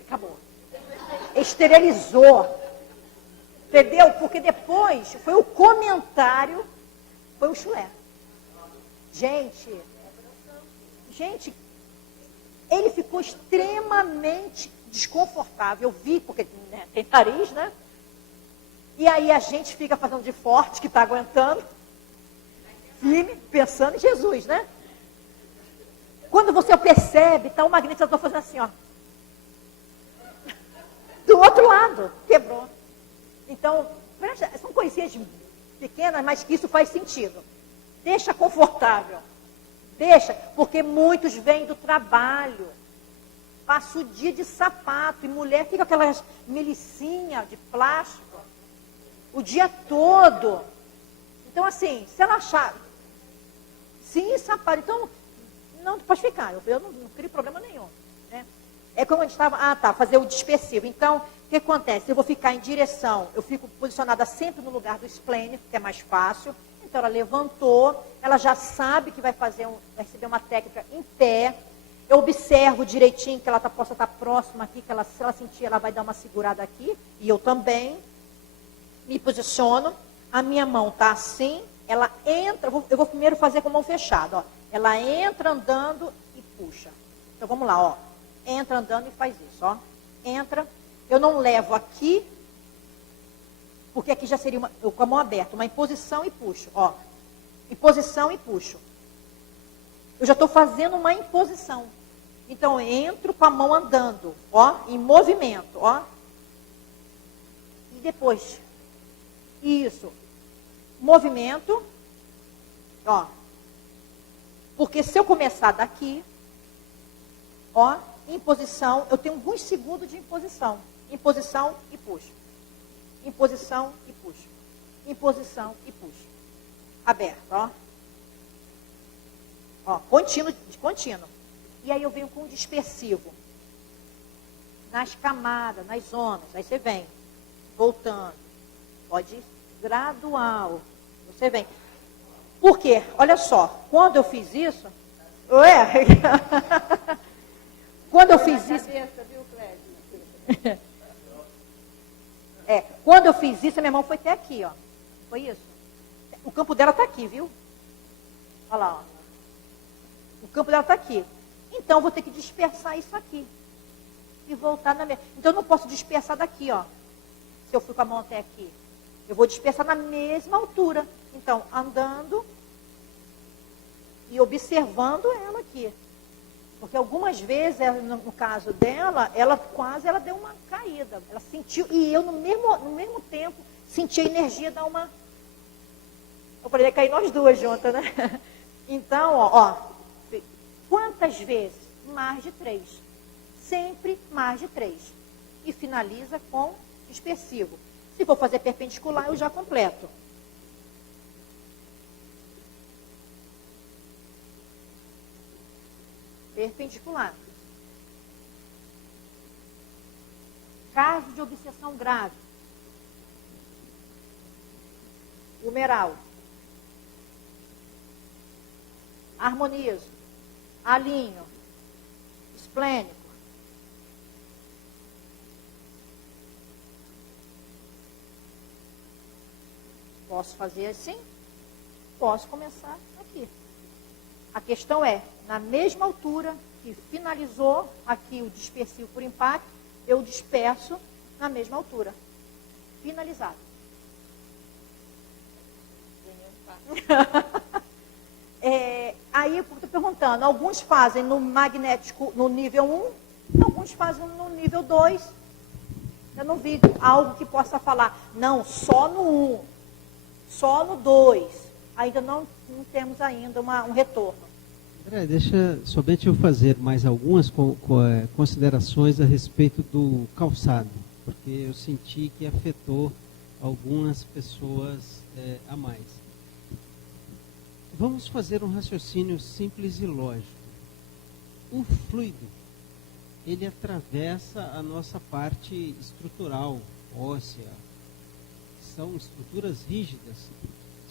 Acabou. Esterilizou. Entendeu? Porque depois foi o comentário, foi o chulé. Gente, ele ficou extremamente desconfortável. Eu vi, porque né, tem nariz, né? E aí a gente fica fazendo de forte, que está aguentando, firme, pensando em Jesus, né? Quando você percebe, está o magnetizador fazendo assim, ó. Do outro lado, quebrou. Então, são coisinhas pequenas, mas que isso faz sentido. Deixa confortável. Deixa, porque muitos vêm do trabalho. Passa o dia de sapato. E mulher fica com aquelas melicinhas de plástico. O dia todo. Então, assim, se ela achar... Sim, sapato. Então, não pode ficar. Eu não crio problema nenhum. Né? É como a gente estava... fazer o dispersivo. Então... O que acontece? Eu vou ficar em direção, eu fico posicionada sempre no lugar do esplênico, que é mais fácil. Então ela levantou, ela já sabe que vai receber uma técnica em pé. Eu observo direitinho que ela possa estar próxima aqui, que se ela sentir, ela vai dar uma segurada aqui. E eu também me posiciono. A minha mão está assim, ela entra, eu vou primeiro fazer com a mão fechada. Ó. Ela entra andando e puxa. Então vamos lá, ó. Entra andando e faz isso, ó. Entra. Eu não levo aqui, porque aqui já seria eu com a mão aberta, uma imposição e puxo, ó. Imposição e puxo. Eu já estou fazendo uma imposição. Então, eu entro com a mão andando, ó, em movimento, ó. E depois, isso, movimento, ó. Porque se eu começar daqui, ó, imposição, eu tenho alguns segundos de imposição. Imposição e puxo. Imposição e puxo. Imposição e puxo. Aberto, ó. Ó, contínuo. E aí eu venho com um dispersivo. Nas camadas, nas zonas. Aí você vem. Voltando. Pode ir gradual. Você vem. Por quê? Olha só. Quando eu fiz isso... Ué? Quando eu fiz isso... Quando eu fiz isso, a minha mão foi até aqui, ó. Foi isso. O campo dela está aqui, viu? Olha lá, ó. O campo dela está aqui. Então, eu vou ter que dispersar isso aqui. E voltar na mesma. Então, eu não posso dispersar daqui, ó. Se eu fui com a mão até aqui. Eu vou dispersar na mesma altura. Então, andando e observando ela aqui. Porque algumas vezes, no caso dela, ela deu uma caída. Ela sentiu, e eu no mesmo tempo senti a energia dar uma... Eu poderia cair nós duas juntas, né? Então, ó, quantas vezes? Mais de 3. Sempre mais de 3. E finaliza com dispersivo. Se for fazer perpendicular, eu já completo. Perpendicular. Caso de obsessão grave. Humeral. Harmonizo. Alinho. Esplênico. Posso fazer assim? Posso começar aqui. A questão é, na mesma altura que finalizou aqui o dispersivo por impacto, eu disperso na mesma altura. Finalizado. Aí eu estou perguntando, alguns fazem no magnético no nível 1, alguns fazem no nível 2. Eu não vi algo que possa falar, não, só no 1, só no 2. Ainda não temos ainda um retorno. André, deixa somente eu fazer mais algumas considerações a respeito do calçado, porque eu senti que afetou algumas pessoas a mais. Vamos fazer um raciocínio simples e lógico. O fluido, ele atravessa a nossa parte estrutural, óssea. São estruturas rígidas.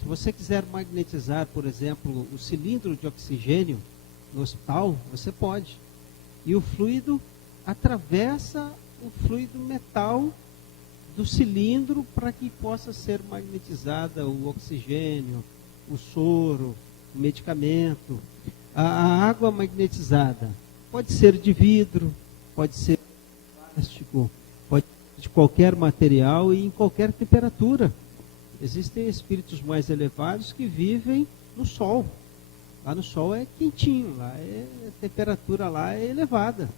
Se você quiser magnetizar, por exemplo, o cilindro de oxigênio no hospital, você pode. E o fluido atravessa o fluido metal do cilindro para que possa ser magnetizada o oxigênio, o soro, o medicamento. A água magnetizada pode ser de vidro, pode ser de plástico, pode ser de qualquer material e em qualquer temperatura. Existem espíritos mais elevados que vivem no sol. Lá no sol é quentinho, a temperatura lá é elevada.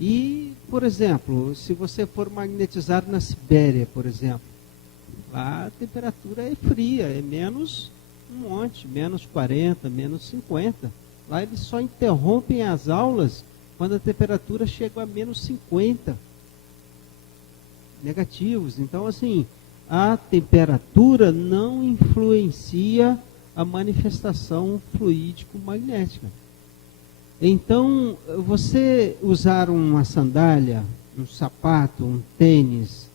E, por exemplo, se você for magnetizar na Sibéria, por exemplo, lá a temperatura é fria, é menos um monte, menos 40, menos 50. Lá eles só interrompem as aulas quando a temperatura chega a menos 50 negativos. Então, assim, a temperatura não influencia a manifestação fluídico-magnética. Então, você usar uma sandália, um sapato, um tênis,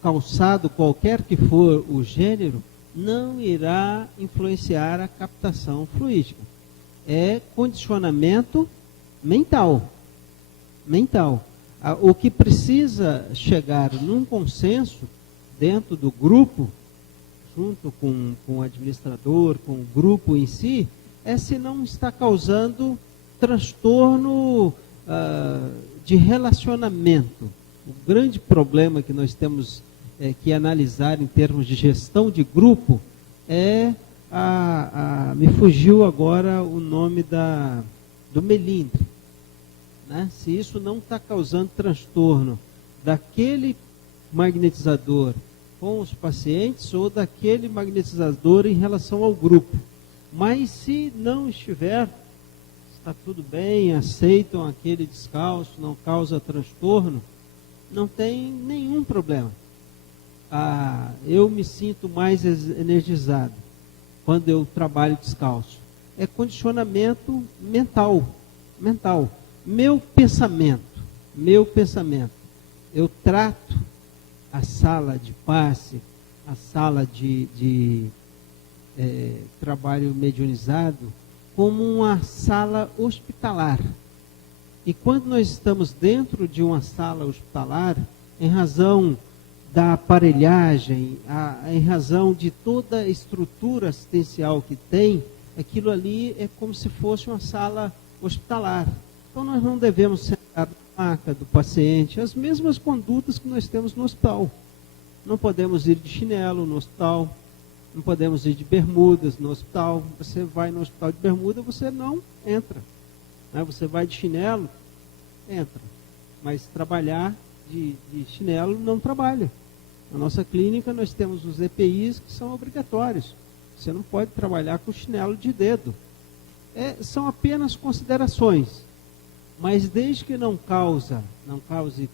calçado, qualquer que for o gênero, não irá influenciar a captação fluídica. É condicionamento mental. O que precisa chegar num consenso dentro do grupo, junto com o administrador, com o grupo em si, é se não está causando transtorno de relacionamento. O grande problema que nós temos que analisar em termos de gestão de grupo é me fugiu agora o nome do melindre. Né? Se isso não está causando transtorno daquele magnetizador com os pacientes ou daquele magnetizador em relação ao grupo. Mas se não estiver, está tudo bem, aceitam aquele descalço, não causa transtorno, não tem nenhum problema. Eu me sinto mais energizado quando eu trabalho descalço. É condicionamento mental. Meu pensamento. Eu trato a sala de passe, a sala de trabalho mediunizado, como uma sala hospitalar. E quando nós estamos dentro de uma sala hospitalar, em razão da aparelhagem, em razão de toda a estrutura assistencial que tem, aquilo ali é como se fosse uma sala hospitalar. Então nós não devemos sentar na maca do paciente, as mesmas condutas que nós temos no hospital. Não podemos ir de chinelo no hospital, não podemos ir de bermudas no hospital. Você vai no hospital de bermuda, você não entra. Né? Você vai de chinelo, entra. Mas trabalhar de chinelo não trabalha. Na nossa clínica nós temos os EPIs que são obrigatórios. Você não pode trabalhar com chinelo de dedo. São apenas considerações. Mas desde que não cause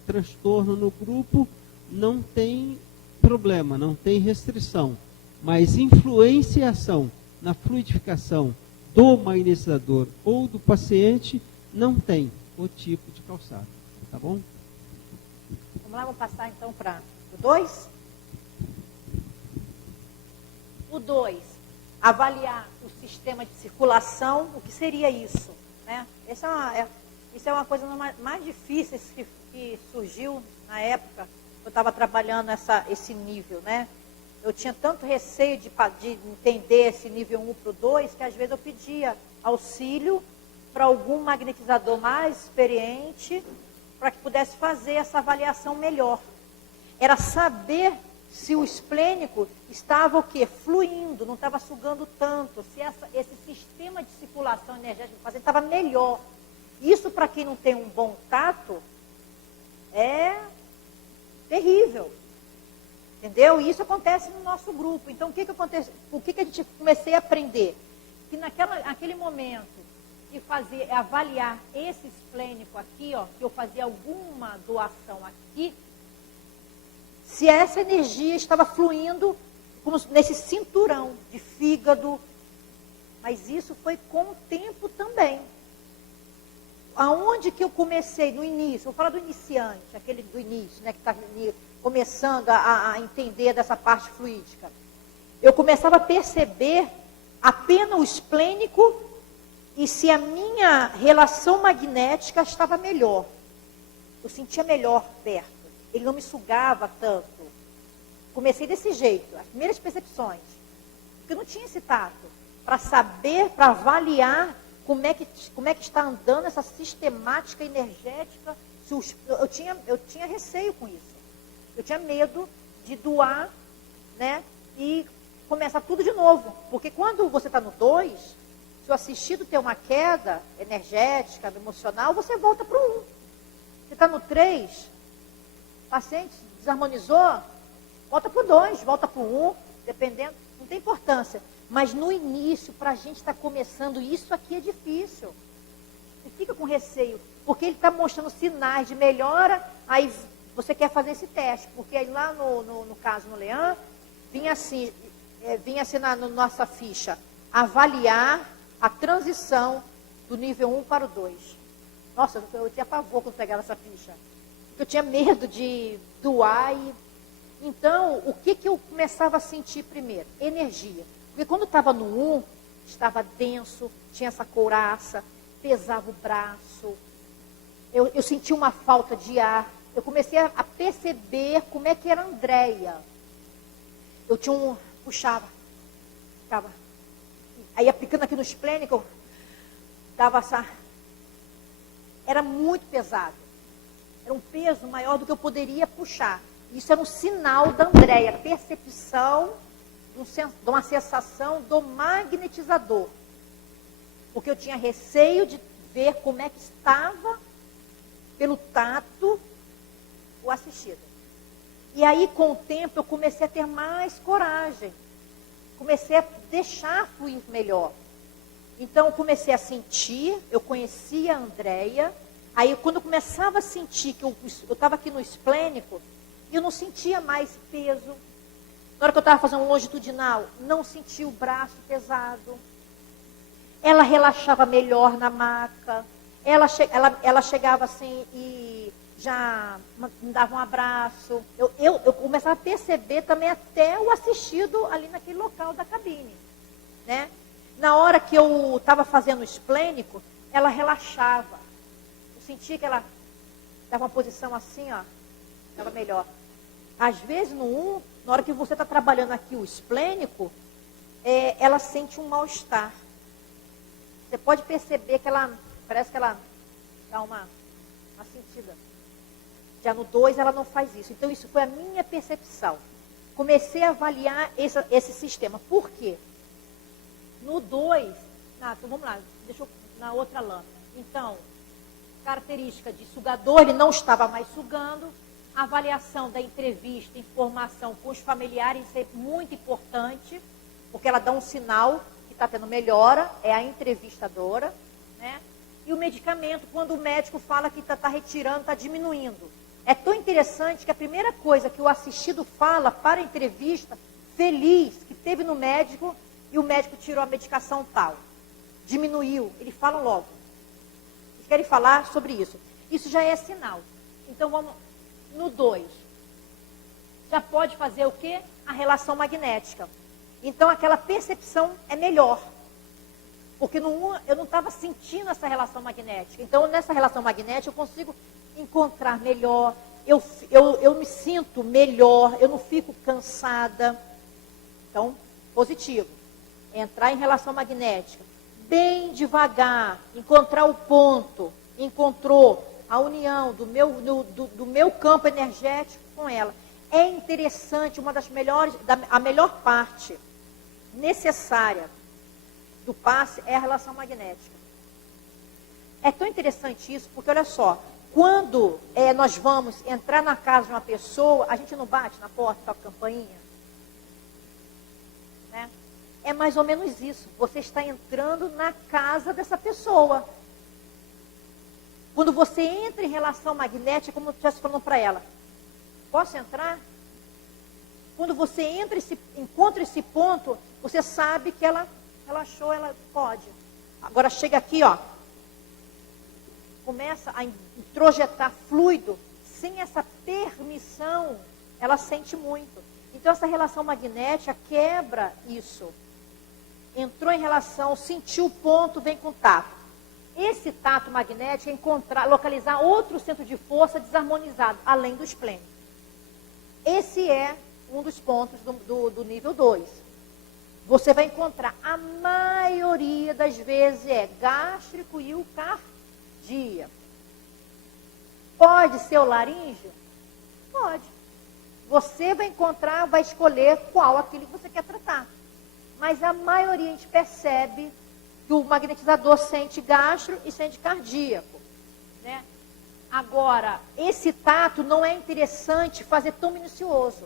transtorno no grupo, não tem problema, não tem restrição. Mas influenciação na fluidificação do magnetizador ou do paciente, não tem o tipo de calçado. Tá bom? Vamos lá, vamos passar então para o 2. O 2, avaliar o sistema de circulação. O que seria isso? Né? Isso é uma coisa mais difícil que surgiu na época. Eu estava trabalhando esse nível, né? Eu tinha tanto receio de entender esse nível 1 para o 2, que às vezes eu pedia auxílio para algum magnetizador mais experiente, para que pudesse fazer essa avaliação melhor. Era saber se o esplênico estava o quê? Fluindo, não estava sugando tanto, se esse sistema de circulação energética do paciente estava melhor. Isso, para quem não tem um bom tato, é terrível. Entendeu? E isso acontece no nosso grupo. Então, o que acontece? O que a gente comecei a aprender? Que naquele momento de avaliar esse esplênico aqui, ó, que eu fazia alguma doação aqui, se essa energia estava fluindo como nesse cinturão de fígado, mas isso foi com o tempo também. Aonde que eu comecei no início? Vou falar do iniciante, aquele do início, né, que está começando a entender dessa parte fluídica. Eu começava a perceber apenas o esplênico e se a minha relação magnética estava melhor. Eu sentia melhor perto. Ele não me sugava tanto. Comecei desse jeito, as primeiras percepções. Porque eu não tinha esse tato para saber, para avaliar como é que está andando essa sistemática energética. Eu tinha receio com isso. Eu tinha medo de doar, né, e começar tudo de novo. Porque quando você está no 2, se o assistido tem uma queda energética, emocional, você volta para o 1. Você está no 3, o paciente desarmonizou, volta para o 2, volta para o 1, dependendo, não tem importância. Mas no início, para a gente estar começando, isso aqui é difícil. Você fica com receio, porque ele está mostrando sinais de melhora, aí você quer fazer esse teste. Porque aí lá no caso no Leão, vinha assim na nossa ficha, avaliar a transição do nível 1 para o 2. Nossa, eu tinha pavor quando pegava essa ficha. Eu tinha medo de doar. Então, o que eu começava a sentir primeiro? Energia. Porque quando estava no 1, estava denso, tinha essa couraça, pesava o braço. Eu sentia uma falta de ar. Eu comecei a perceber como é que era a Andréia. Eu tinha puxava, ficava. Aí aplicando aqui no esplênico, dava essa. Era muito pesado. Era um peso maior do que eu poderia puxar. Isso era um sinal da Andréia, percepção de uma sensação do magnetizador. Porque eu tinha receio de ver como é que estava, pelo tato, o assistido. E aí, com o tempo, eu comecei a ter mais coragem. Comecei a deixar fluir melhor. Então, eu comecei a sentir, eu conhecia a Andréia. Aí, quando eu começava a sentir que eu estava aqui no esplênico, eu não sentia mais peso. Na hora que eu estava fazendo um longitudinal, não sentia o braço pesado. Ela relaxava melhor na maca. Ela chegava assim e já me dava um abraço. Eu começava a perceber também até o assistido ali naquele local da cabine. Né? Na hora que eu estava fazendo o esplênico, ela relaxava. Eu sentia que ela dava uma posição assim, ó, estava melhor. Às vezes no 1, na hora que você está trabalhando aqui o esplênico, ela sente um mal-estar. Você pode perceber que ela, parece que ela dá uma sentida. Já no 2 ela não faz isso. Então isso foi a minha percepção. Comecei a avaliar esse sistema. Por quê? No 2, então vamos lá, deixa eu, na outra lâmina. Então, característica de sugador, ele não estava mais sugando. A avaliação da entrevista, informação com os familiares, isso é muito importante, porque ela dá um sinal que está tendo melhora, é a entrevistadora, né? E o medicamento, quando o médico fala que está retirando, está diminuindo. É tão interessante que a primeira coisa que o assistido fala para a entrevista, feliz, que teve no médico, e o médico tirou a medicação tal. Diminuiu, eles falam logo. Eles querem falar sobre isso. Isso já é sinal. Então vamos no 2. Já pode fazer o quê? A relação magnética. Então aquela percepção é melhor. Porque no 1 eu não estava sentindo essa relação magnética. Então nessa relação magnética eu consigo encontrar melhor, eu me sinto melhor, eu não fico cansada. Então, positivo. Entrar em relação magnética. Bem devagar, encontrar o ponto. Encontrou a união do meu campo energético com ela. É interessante, uma das melhores, a melhor parte necessária do passe é a relação magnética. É tão interessante isso, porque olha só, quando nós vamos entrar na casa de uma pessoa, a gente não bate na porta, toca a campainha. Né? É mais ou menos isso. Você está entrando na casa dessa pessoa. Quando você entra em relação magnética, é como se estivesse falando para ela, posso entrar? Quando você encontra esse ponto, você sabe que ela relaxou, ela pode. Agora chega aqui, ó. Começa a introjetar fluido, sem essa permissão, ela sente muito. Então essa relação magnética quebra isso. Entrou em relação, sentiu o ponto, vem com tato. Esse tato magnético é localizar outro centro de força desarmonizado, além do esplênico. Esse é um dos pontos do nível 2. Você vai encontrar, a maioria das vezes é gástrico e o cardíaco. Pode ser o laríngeo? Pode. Você vai encontrar, vai escolher qual aquele que você quer tratar. Mas a maioria a gente percebe que o magnetizador sente gastro e sente cardíaco. Né? Agora, esse tato não é interessante fazer tão minucioso.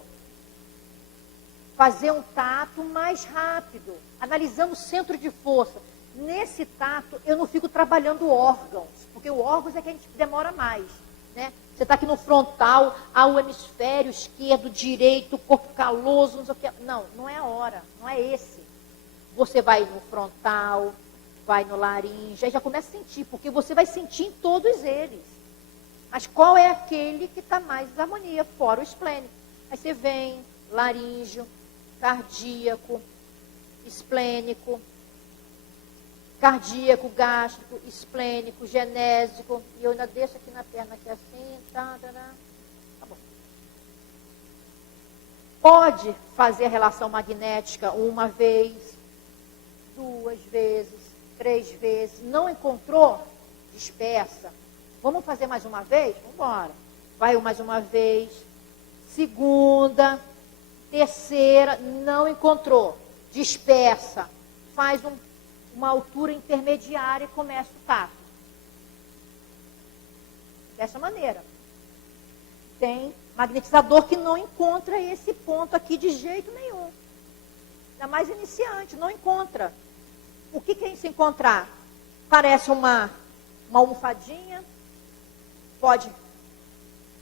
Fazer um tato mais rápido, analisando o centro de força. Nesse tato, eu não fico trabalhando órgãos, porque o órgãos é que a gente demora mais. Né? Você está aqui no frontal, há o hemisfério esquerdo, direito, corpo caloso, não sei o que. Não, não é a hora, não é esse. Você vai no frontal, vai no laringe, aí já começa a sentir, porque você vai sentir em todos eles. Mas qual é aquele que está mais em harmonia, fora o esplênico? Aí você vem, laríngeo, cardíaco, esplênico, cardíaco, gástrico, esplênico, genésico, e eu ainda deixo aqui na perna aqui assim, tá bom. Pode fazer a relação magnética uma vez, 2 vezes, 3 vezes, não encontrou? Dispersa. Vamos fazer mais uma vez? Vamos embora. Vai mais uma vez, segunda, terceira, não encontrou. Dispersa. Faz uma altura intermediária e começa o tato. Dessa maneira. Tem magnetizador que não encontra esse ponto aqui de jeito nenhum. Ainda mais iniciante, não encontra. O que é isso encontrar? Parece uma almofadinha, pode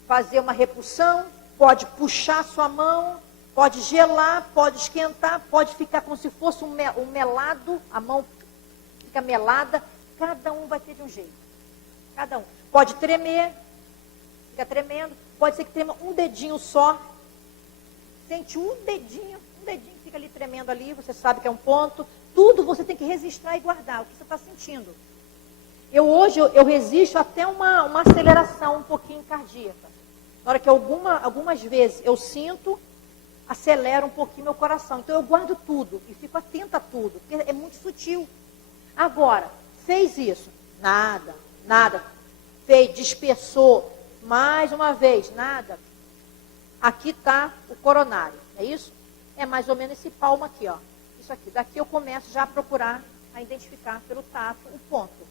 fazer uma repulsão, pode puxar sua mão, pode gelar, pode esquentar, pode ficar como se fosse um melado, a mão fica melada, cada um vai ter de um jeito. Cada um. Pode tremer, fica tremendo, pode ser que trema um dedinho só, sente um dedinho fica ali tremendo ali, você sabe que é um ponto, tudo você tem que registrar e guardar, o que você está sentindo. Hoje eu resisto até uma aceleração um pouquinho cardíaca. Na hora que algumas vezes eu sinto, acelera um pouquinho meu coração. Então eu guardo tudo e fico atenta a tudo, porque é muito sutil. Agora, Fez isso, nada, nada. Fez, dispersou, mais uma vez, nada. Aqui está o coronário, é isso? É mais ou menos esse palmo aqui, ó. Isso aqui. Daqui eu começo já a procurar, a identificar pelo tato o ponto.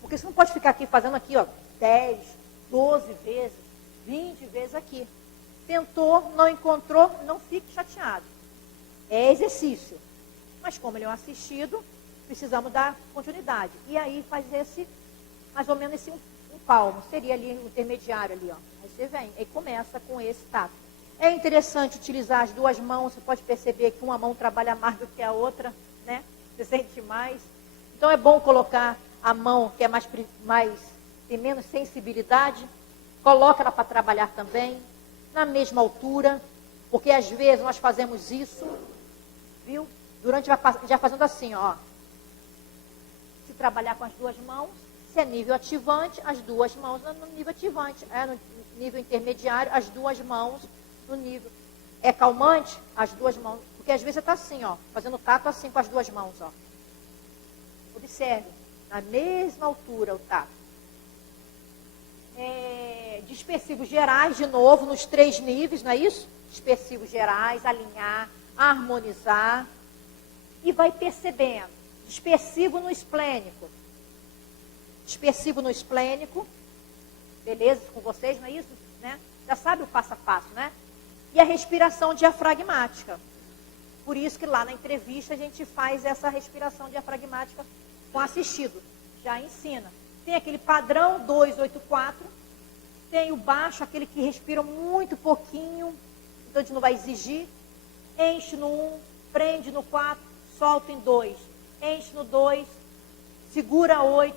Porque você não pode ficar aqui fazendo aqui, ó, 10, 12 vezes, 20 vezes aqui. Tentou, não encontrou, não fique chateado. É exercício. Mas como ele é um assistido, precisamos dar continuidade. E aí faz esse, mais ou menos esse um palmo. Seria ali o intermediário ali, ó. Aí você vem, aí começa com esse tato. É interessante utilizar as duas mãos. Você pode perceber que uma mão trabalha mais do que a outra, né? Você sente mais. Então é bom colocar a mão que é mais tem menos sensibilidade. Coloca ela para trabalhar também, na mesma altura. Porque às vezes nós fazemos isso, viu? Durante já fazendo assim, ó. Se trabalhar com as duas mãos, se é nível ativante, as duas mãos no nível ativante. No nível intermediário, as duas mãos no nível. É calmante, as duas mãos. Porque às vezes você está assim, ó, fazendo tato assim com as duas mãos, ó. Observe, na mesma altura o tato. Dispersivos gerais, de novo, nos 3 níveis, não é isso? Dispersivos gerais, alinhar, harmonizar. E vai percebendo. Dispersivo no esplênico. Dispersivo no esplênico. Beleza com vocês, não é isso? Né? Já sabe o passo a passo, né? E a respiração diafragmática. Por isso que lá na entrevista a gente faz essa respiração diafragmática com assistido. Já ensina. Tem aquele padrão 284. Tem o baixo, aquele que respira muito pouquinho. Então a gente não vai exigir. Enche no 1, prende no 4, solta em 2. Enche no 2, segura 8,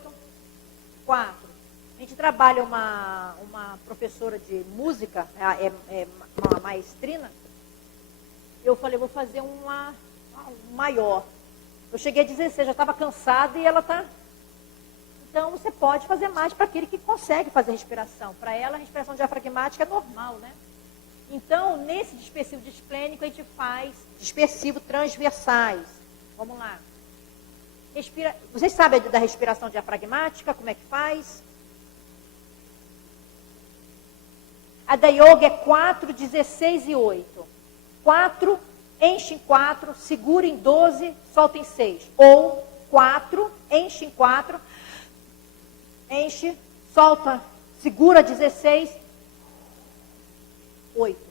4. A gente trabalha uma professora de música, uma maestrina. Eu falei, vou fazer uma maior. Eu cheguei a 16, já estava cansada e ela está... Então, você pode fazer mais para aquele que consegue fazer respiração. Para ela, a respiração diafragmática é normal, né? Então, nesse dispersivo displênico, a gente faz dispersivo transversais. Vamos lá. Vocês sabem da respiração diafragmática? Como é que faz? A da yoga é 4, 16 e 8. 4, enche em 4, segura em 12, solta em 6. Ou 4, enche em 4, enche, solta, segura 16, 8.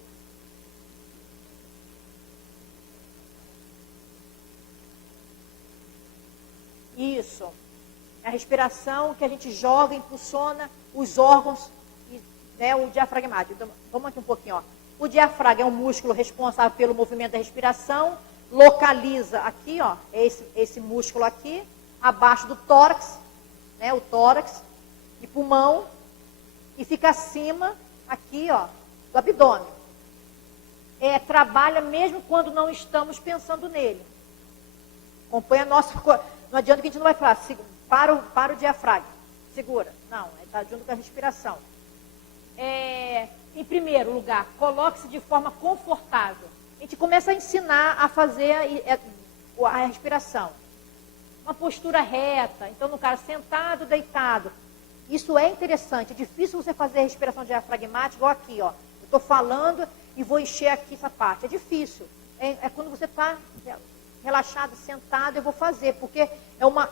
Isso. É a respiração que a gente joga, impulsiona os órgãos, né, o diafragmático. Então, vamos aqui um pouquinho, ó. O diafragma é um músculo responsável pelo movimento da respiração, localiza aqui, ó, esse músculo aqui, abaixo do tórax, né, o tórax e pulmão, e fica acima, aqui, ó, do abdômen. Trabalha mesmo quando não estamos pensando nele. Acompanha nosso... Não adianta que a gente não vai falar, para o diafragma, segura. Não, está junto com a respiração. Em primeiro lugar, coloque-se de forma confortável. A gente começa a ensinar a fazer a respiração. Uma postura reta, então no cara sentado, deitado. Isso é interessante, é difícil você fazer a respiração diafragmática, igual aqui, ó. Eu estou falando e vou encher aqui essa parte. É difícil. É quando você está relaxado, sentado, eu vou fazer, porque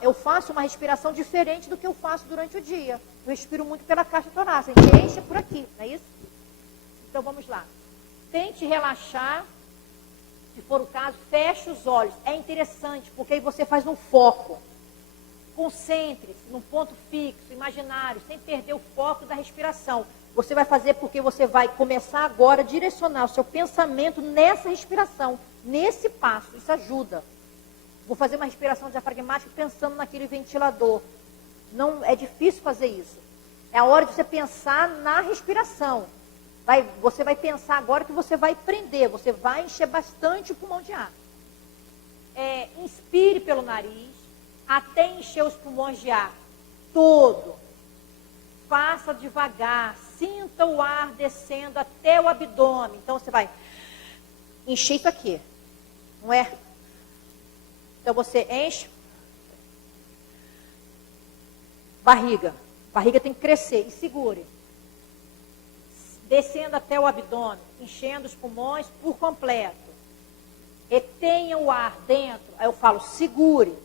eu faço uma respiração diferente do que eu faço durante o dia. Eu respiro muito pela caixa torácica, a gente enche por aqui, não é isso? Então vamos lá. Tente relaxar, se for o caso, feche os olhos. É interessante, porque aí você faz um foco. Concentre-se num ponto fixo, imaginário, sem perder o foco da respiração. Você vai fazer porque você vai começar agora a direcionar o seu pensamento nessa respiração, nesse passo. Isso ajuda. Vou fazer uma respiração diafragmática pensando naquele ventilador. Não é difícil fazer isso. É a hora de você pensar na respiração. Você vai pensar agora que você vai prender, você vai encher bastante o pulmão de ar. Inspire pelo nariz, até encher os pulmões de ar todo. Faça devagar, sinta o ar descendo até o abdômen. Então você vai encher isso aqui, não é? Então você enche, Barriga. Barriga tem que crescer. E segure. Descendo até o abdômen, enchendo os pulmões por completo. Retenha o ar dentro. Aí eu falo, segure.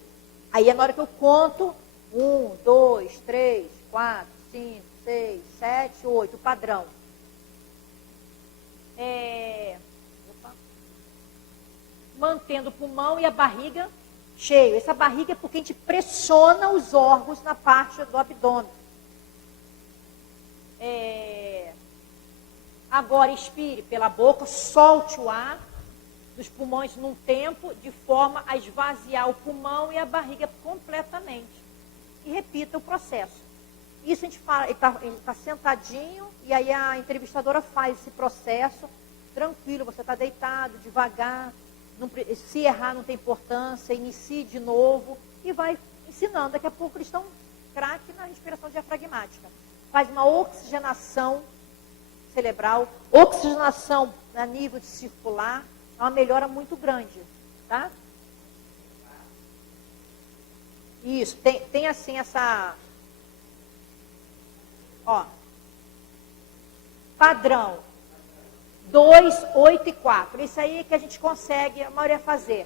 Aí é na hora que eu conto, 1, 2, 3, 4, 5, 6, 7, 8, o padrão. Mantendo o pulmão e a barriga cheio. Essa barriga é porque a gente pressiona os órgãos na parte do abdômen. Agora expire pela boca, solte o ar dos pulmões num tempo, de forma a esvaziar o pulmão e a barriga completamente. E repita o processo. Isso a gente fala, ele está sentadinho, e aí a entrevistadora faz esse processo, tranquilo, você está deitado, devagar, se errar não tem importância, inicie de novo, e vai ensinando. Daqui a pouco eles estão craque na respiração diafragmática. Faz uma oxigenação cerebral, oxigenação a nível de circular, é uma melhora muito grande, tá? Isso, tem assim essa, ó, padrão, 2, 8 e 4, isso aí é que a gente consegue, a maioria fazer.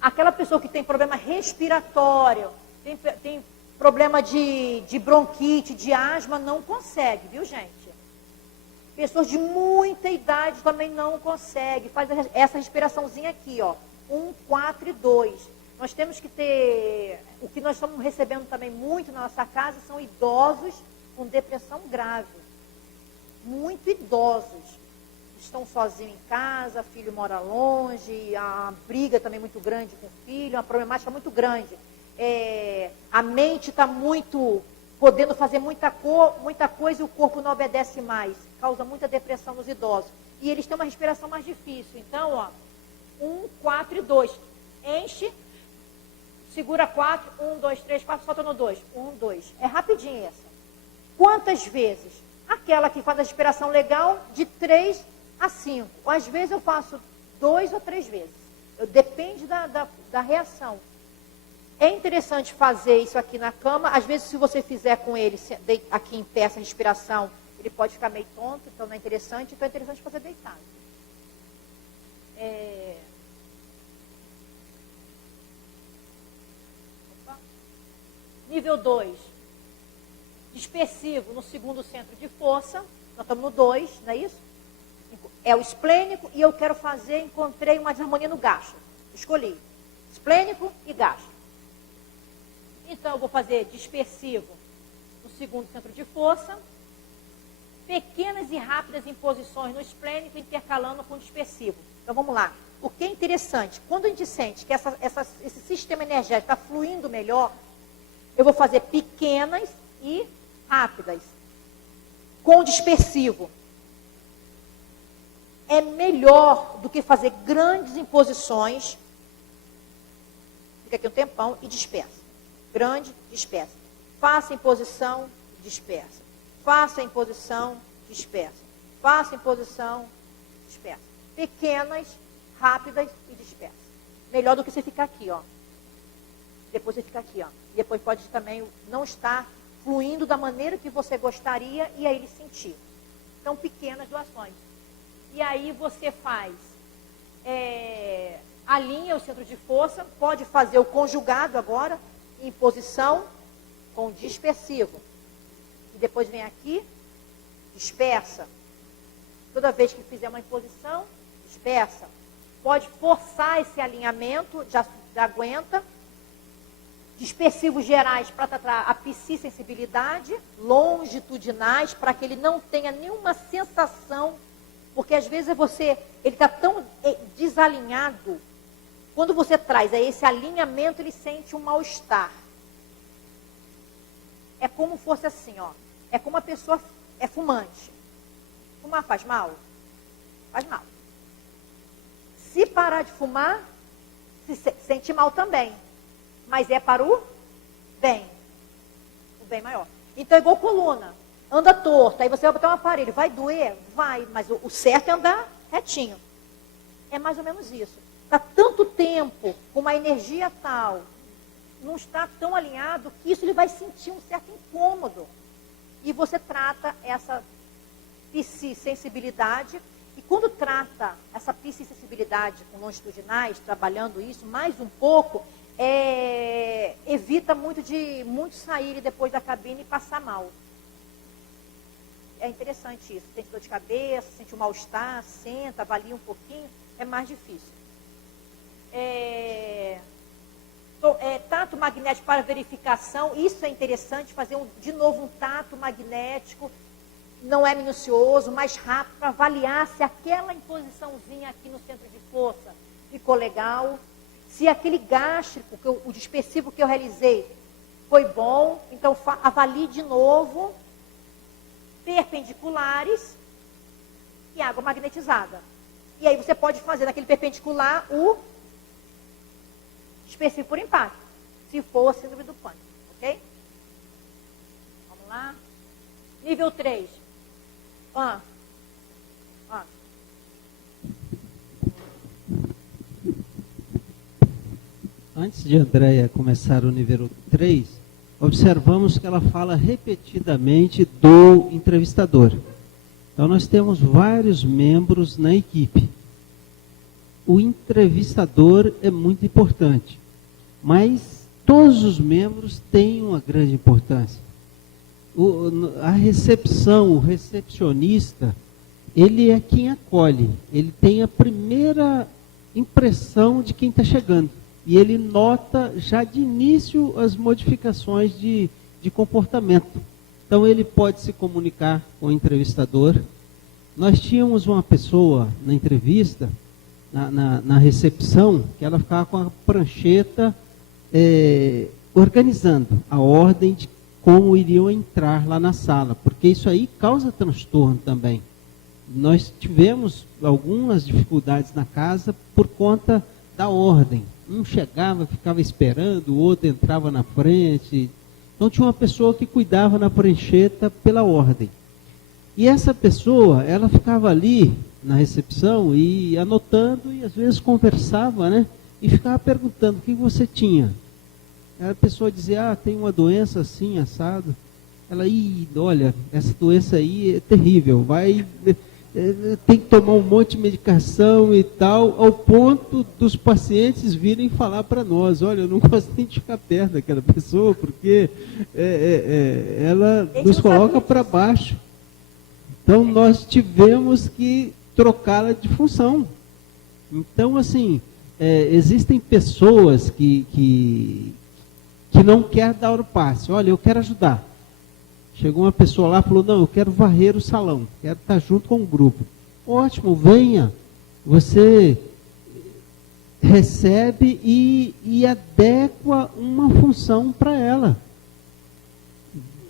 Aquela pessoa que tem problema respiratório, tem problema de bronquite, de asma, não consegue, viu, gente? Pessoas de muita idade também não conseguem. Faz essa respiraçãozinha aqui, ó. 1, 4 e 2. Nós temos que ter... O que nós estamos recebendo também muito na nossa casa são idosos com depressão grave. Muito idosos. Estão sozinhos em casa, filho mora longe, a briga também muito grande com o filho, uma problemática muito grande. A mente está muito... podendo fazer muita coisa e o corpo não obedece mais. Causa muita depressão nos idosos. E eles têm uma respiração mais difícil. Então, ó, 1, 4 e 2. Enche, segura 4, 1, 2, 3, 4, solta no 2. 1, 2. É rapidinho essa. Quantas vezes? Aquela que faz a respiração legal, de 3 a 5. Ou às vezes eu faço 2 ou 3 vezes. Depende da reação. É interessante fazer isso aqui na cama. Às vezes, se você fizer com ele aqui em pé, essa respiração, ele pode ficar meio tonto, então não é interessante. Então é interessante fazer deitado. Nível 2. Dispersivo no segundo centro de força. Nós estamos no 2, não é isso? É o esplênico e eu quero fazer, encontrei uma desarmonia no gasto. Escolhi esplênico e gasto. Então, eu vou fazer dispersivo no segundo centro de força, pequenas e rápidas imposições no esplênico, intercalando com o dispersivo. Então, vamos lá. O que é interessante, quando a gente sente que esse sistema energético está fluindo melhor, eu vou fazer pequenas e rápidas, com o dispersivo. É melhor do que fazer grandes imposições, fica aqui um tempão e dispersa. Grande, dispersa. Faça em posição, dispersa. Faça em posição, dispersa. Faça em posição, dispersa. Pequenas, rápidas e dispersa. Melhor do que você ficar aqui, ó. Depois você fica aqui, ó. E depois pode também não estar fluindo da maneira que você gostaria e aí ele sentir. Então, pequenas doações. E aí você faz... alinha o centro de força, pode fazer o conjugado agora, em posição com dispersivo. E depois vem aqui, dispersa. Toda vez que fizer uma imposição, dispersa. Pode forçar esse alinhamento, já aguenta. Dispersivos gerais para tratar a psisensibilidade, longitudinais, para que ele não tenha nenhuma sensação, porque às vezes ele está tão desalinhado. Quando você traz esse alinhamento, ele sente um mal-estar. É como fosse assim, ó. É como uma pessoa é fumante. Fumar faz mal? Faz mal. Se parar de fumar, se sente mal também. Mas é para o bem. O bem maior. Então é igual coluna. Anda torto. Aí você vai botar um aparelho. Vai doer? Vai. Mas o certo é andar retinho. É mais ou menos isso. Está tanto tempo, com uma energia tal, não está tão alinhado que isso ele vai sentir um certo incômodo. E você trata essa psisensibilidade, e quando trata essa psisensibilidade com longitudinais, trabalhando isso mais um pouco, evita muito sair depois da cabine e passar mal. É interessante isso. Sente dor de cabeça, sente um mal-estar, senta, avalia um pouquinho, é mais difícil. Tato magnético para verificação, isso é interessante, fazer de novo um tato magnético, não é minucioso, mais rápido, para avaliar se aquela imposiçãozinha aqui no centro de força ficou legal, se aquele gástrico, o dispersivo que eu realizei, foi bom. Então, avalie de novo, perpendiculares e água magnetizada. E aí você pode fazer naquele perpendicular o dispersivo por impacto, se for a síndrome do pânico, ok? Vamos lá. Nível 3. Antes de Andréia começar o nível 3, observamos que ela fala repetidamente do entrevistador. Então, nós temos vários membros na equipe. O entrevistador é muito importante, mas todos os membros têm uma grande importância. A recepção, o recepcionista, ele é quem acolhe, ele tem a primeira impressão de quem está chegando. E ele nota já de início as modificações de comportamento. Então, ele pode se comunicar com o entrevistador. Nós tínhamos uma pessoa na entrevista, na recepção, que ela ficava com a prancheta organizando a ordem de como iriam entrar lá na sala, porque isso aí causa transtorno também. Nós tivemos algumas dificuldades na casa por conta da ordem. Um chegava, ficava esperando, o outro entrava na frente. Então tinha uma pessoa que cuidava na prancheta pela ordem. E essa pessoa, ela ficava ali na recepção e anotando e às vezes conversava, né? E ficava perguntando o que você tinha. A pessoa dizia, tem uma doença assim, assado. Ela, olha, essa doença aí é terrível, tem que tomar um monte de medicação e tal, ao ponto dos pacientes virem falar para nós, olha, eu não gosto nem de ficar perto daquela pessoa, porque ela nos coloca para baixo. Então, nós tivemos que trocá-la de função. Então, assim, existem pessoas que não querem dar o passe. Olha, eu quero ajudar. Chegou uma pessoa lá e falou, não, eu quero varrer o salão, quero estar junto com o grupo. Ótimo, venha. Você recebe e adequa uma função para ela.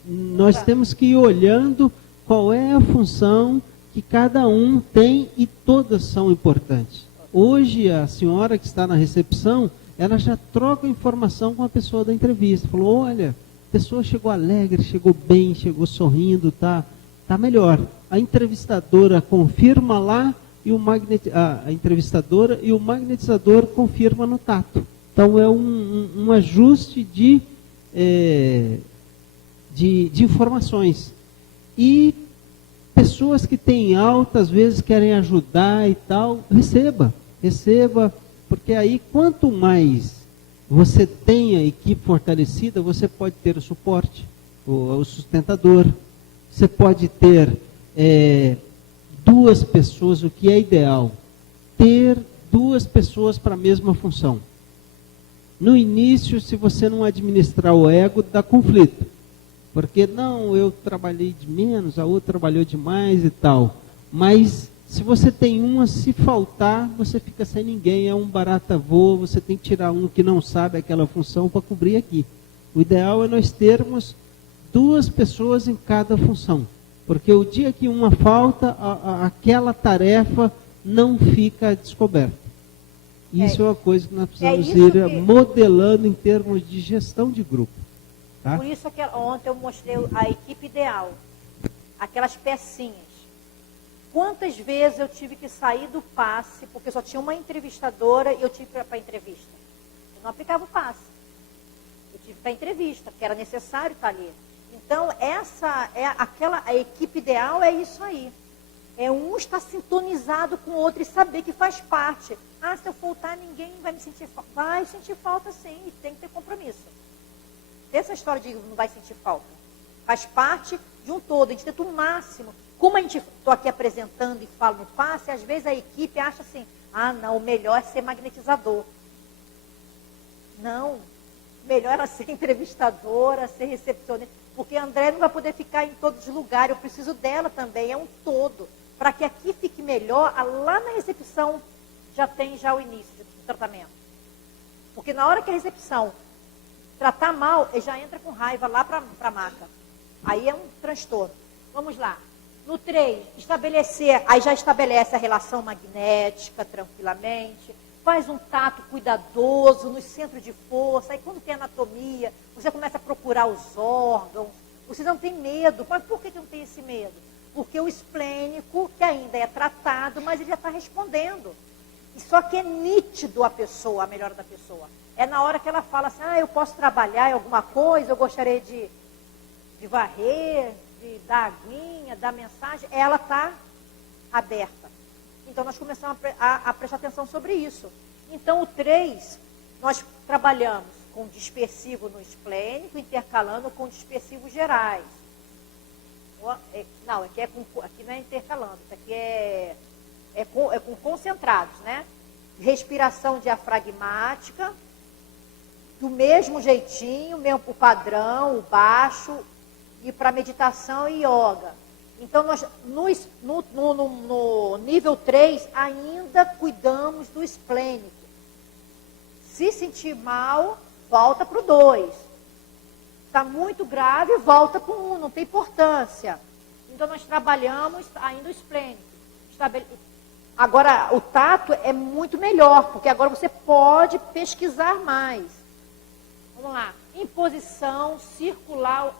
Nós temos que ir olhando qual é a função que cada um tem e todas são importantes. Hoje, a senhora que está na recepção, ela já troca informação com a pessoa da entrevista. Falou, olha, a pessoa chegou alegre, chegou bem, chegou sorrindo, tá melhor. A entrevistadora confirma lá, e a entrevistadora e o magnetizador confirma no tato. Então, é um ajuste de informações. E pessoas que têm alta, às vezes querem ajudar e tal, receba, porque aí quanto mais você tem a equipe fortalecida, você pode ter o suporte, o sustentador, você pode ter 2 pessoas, o que é ideal, ter 2 pessoas para a mesma função. No início, se você não administrar o ego, dá conflito. Porque, não, eu trabalhei de menos, a outra trabalhou demais e tal. Mas, se você tem uma, se faltar, você fica sem ninguém, é um barata voa, você tem que tirar um que não sabe aquela função para cobrir aqui. O ideal é nós termos 2 pessoas em cada função. Porque o dia que uma falta, aquela tarefa não fica descoberta. Isso é uma coisa que nós precisamos ir modelando em termos de gestão de grupo. Tá? Por isso que ontem eu mostrei a equipe ideal, aquelas pecinhas. Quantas vezes eu tive que sair do passe, porque só tinha uma entrevistadora e eu tive que ir para a entrevista. Eu não aplicava o passe. Eu tive para entrevista, porque era necessário estar ali. Então, essa é a equipe ideal é isso aí. É um estar sintonizado com o outro e saber que faz parte. Ah, se eu faltar, ninguém vai me sentir falta. Vai sentir falta, sim, e tem que ter compromisso. Essa história de não vai sentir falta. Faz parte de um todo, a gente tenta o máximo. Como a gente estou aqui apresentando e falo no passe, às vezes a equipe acha assim, ah, não, o melhor é ser magnetizador. Não, o melhor é ser entrevistadora, ser recepcionista, porque a André não vai poder ficar em todos os lugares, eu preciso dela também, é um todo. Para que aqui fique melhor, lá na recepção já tem o início do tratamento. Porque na hora que a recepção tratar mal, ele já entra com raiva lá para a maca. Aí é um transtorno. Vamos lá. No 3, estabelecer, aí já estabelece a relação magnética tranquilamente, faz um tato cuidadoso nos centros de força, aí quando tem anatomia, você começa a procurar os órgãos, você não tem medo. Mas por que não tem esse medo? Porque o esplênico, que ainda é tratado, mas ele já está respondendo. E só que é nítido a pessoa, a melhora da pessoa. É na hora que ela fala assim, ah, eu posso trabalhar em alguma coisa, eu gostaria de varrer, de dar aguinha, dar mensagem, ela está aberta. Então, nós começamos a prestar atenção sobre isso. Então, o 3, nós trabalhamos com dispersivo no esplênico, intercalando com dispersivos gerais. Não, aqui não é intercalando, isso aqui é com concentrados, né? Respiração diafragmática, do mesmo jeitinho, mesmo o padrão, o baixo, e para meditação e yoga. Então, nós, no nível 3, ainda cuidamos do esplênico. Se sentir mal, volta para o 2. Está muito grave, volta para o 1, não tem importância. Então, nós trabalhamos ainda o esplênico. Agora, o tato é muito melhor, porque agora você pode pesquisar mais. Vamos lá. Imposição circular